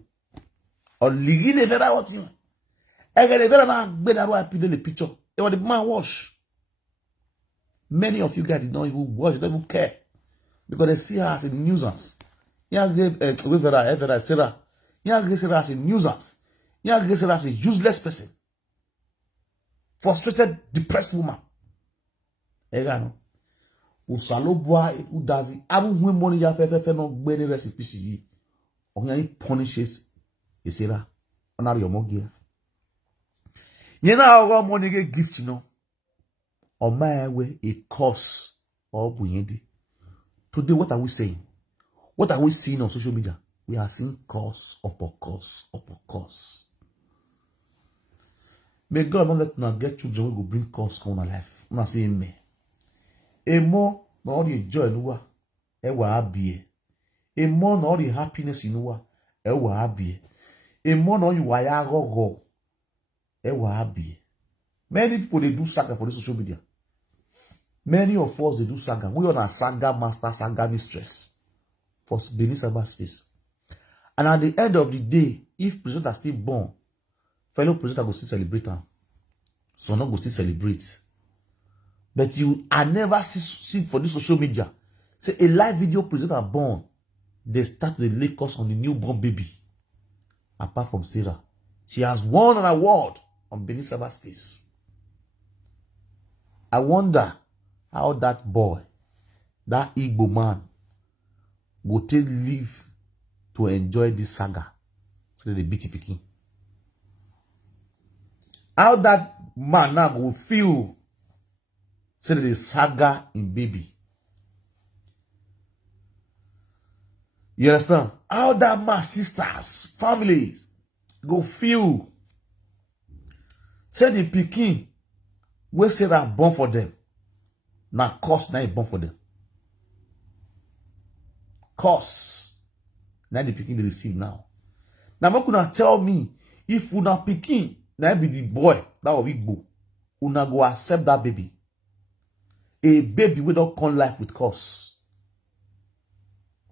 Or ligi vera botun. Egere vera na gbe na ro apide the picture. It was the man wash. Many of you guys did not even watch, don't even care. Because they see her as a nuisance. You gave Sarah. You gave Sarah as a nuisance. You gave Sarah as a useless person. Frustrated, depressed woman. Egano. Usalo boy who does it. Abu when money ya fe no gbe ni recipe si. Only punishes Sarah. Honor your mogia. You know how money get gift, you know. On my way, a course or buyendi. Today, what are we saying? What are we seeing on social media? We are seeing course upon course. May God not let us get children who will bring course come on life. I'm not saying me. A more not all the joy in wa, ewa abie. A more not all the happiness in wa, ewa abie. A more not you waya go. Ewa abie. Many people they do saga for the social media. Many of us they do saga. We are a saga master, saga mistress for Benin cyberspace. And at the end of the day, if president are still born, fellow president go still celebrate them. So not go still celebrate. But you are never see for this social media. Say a live video president are born. They start the Lakers on the newborn baby. Apart from Sarah. She has won an award on Benin cyberspace. I wonder how that boy, that Igbo man, will take live to enjoy this saga. So that they beat picking. How that man now will feel so that the saga in baby. You understand? How that man, sisters, families, go feel. Say the picking, we say that born for them. Now cost now born for them. Cost. Now the picking they receive now. Now I'm gonna tell me if una picking now be the boy that will be Igbo, una go accept that baby. A baby will not come life with cost.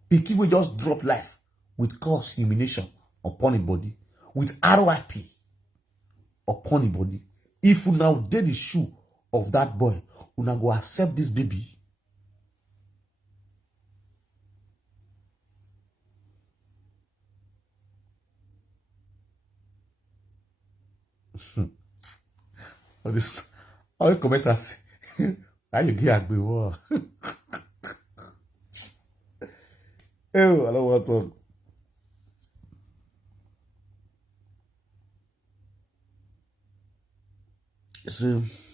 Picking will just drop life with cost humiliation upon the body, with RIP upon the body. If you now did the shoe of that boy, you now go accept this baby. All the commenters, how you get me war? Oh, I don't want to talk. See.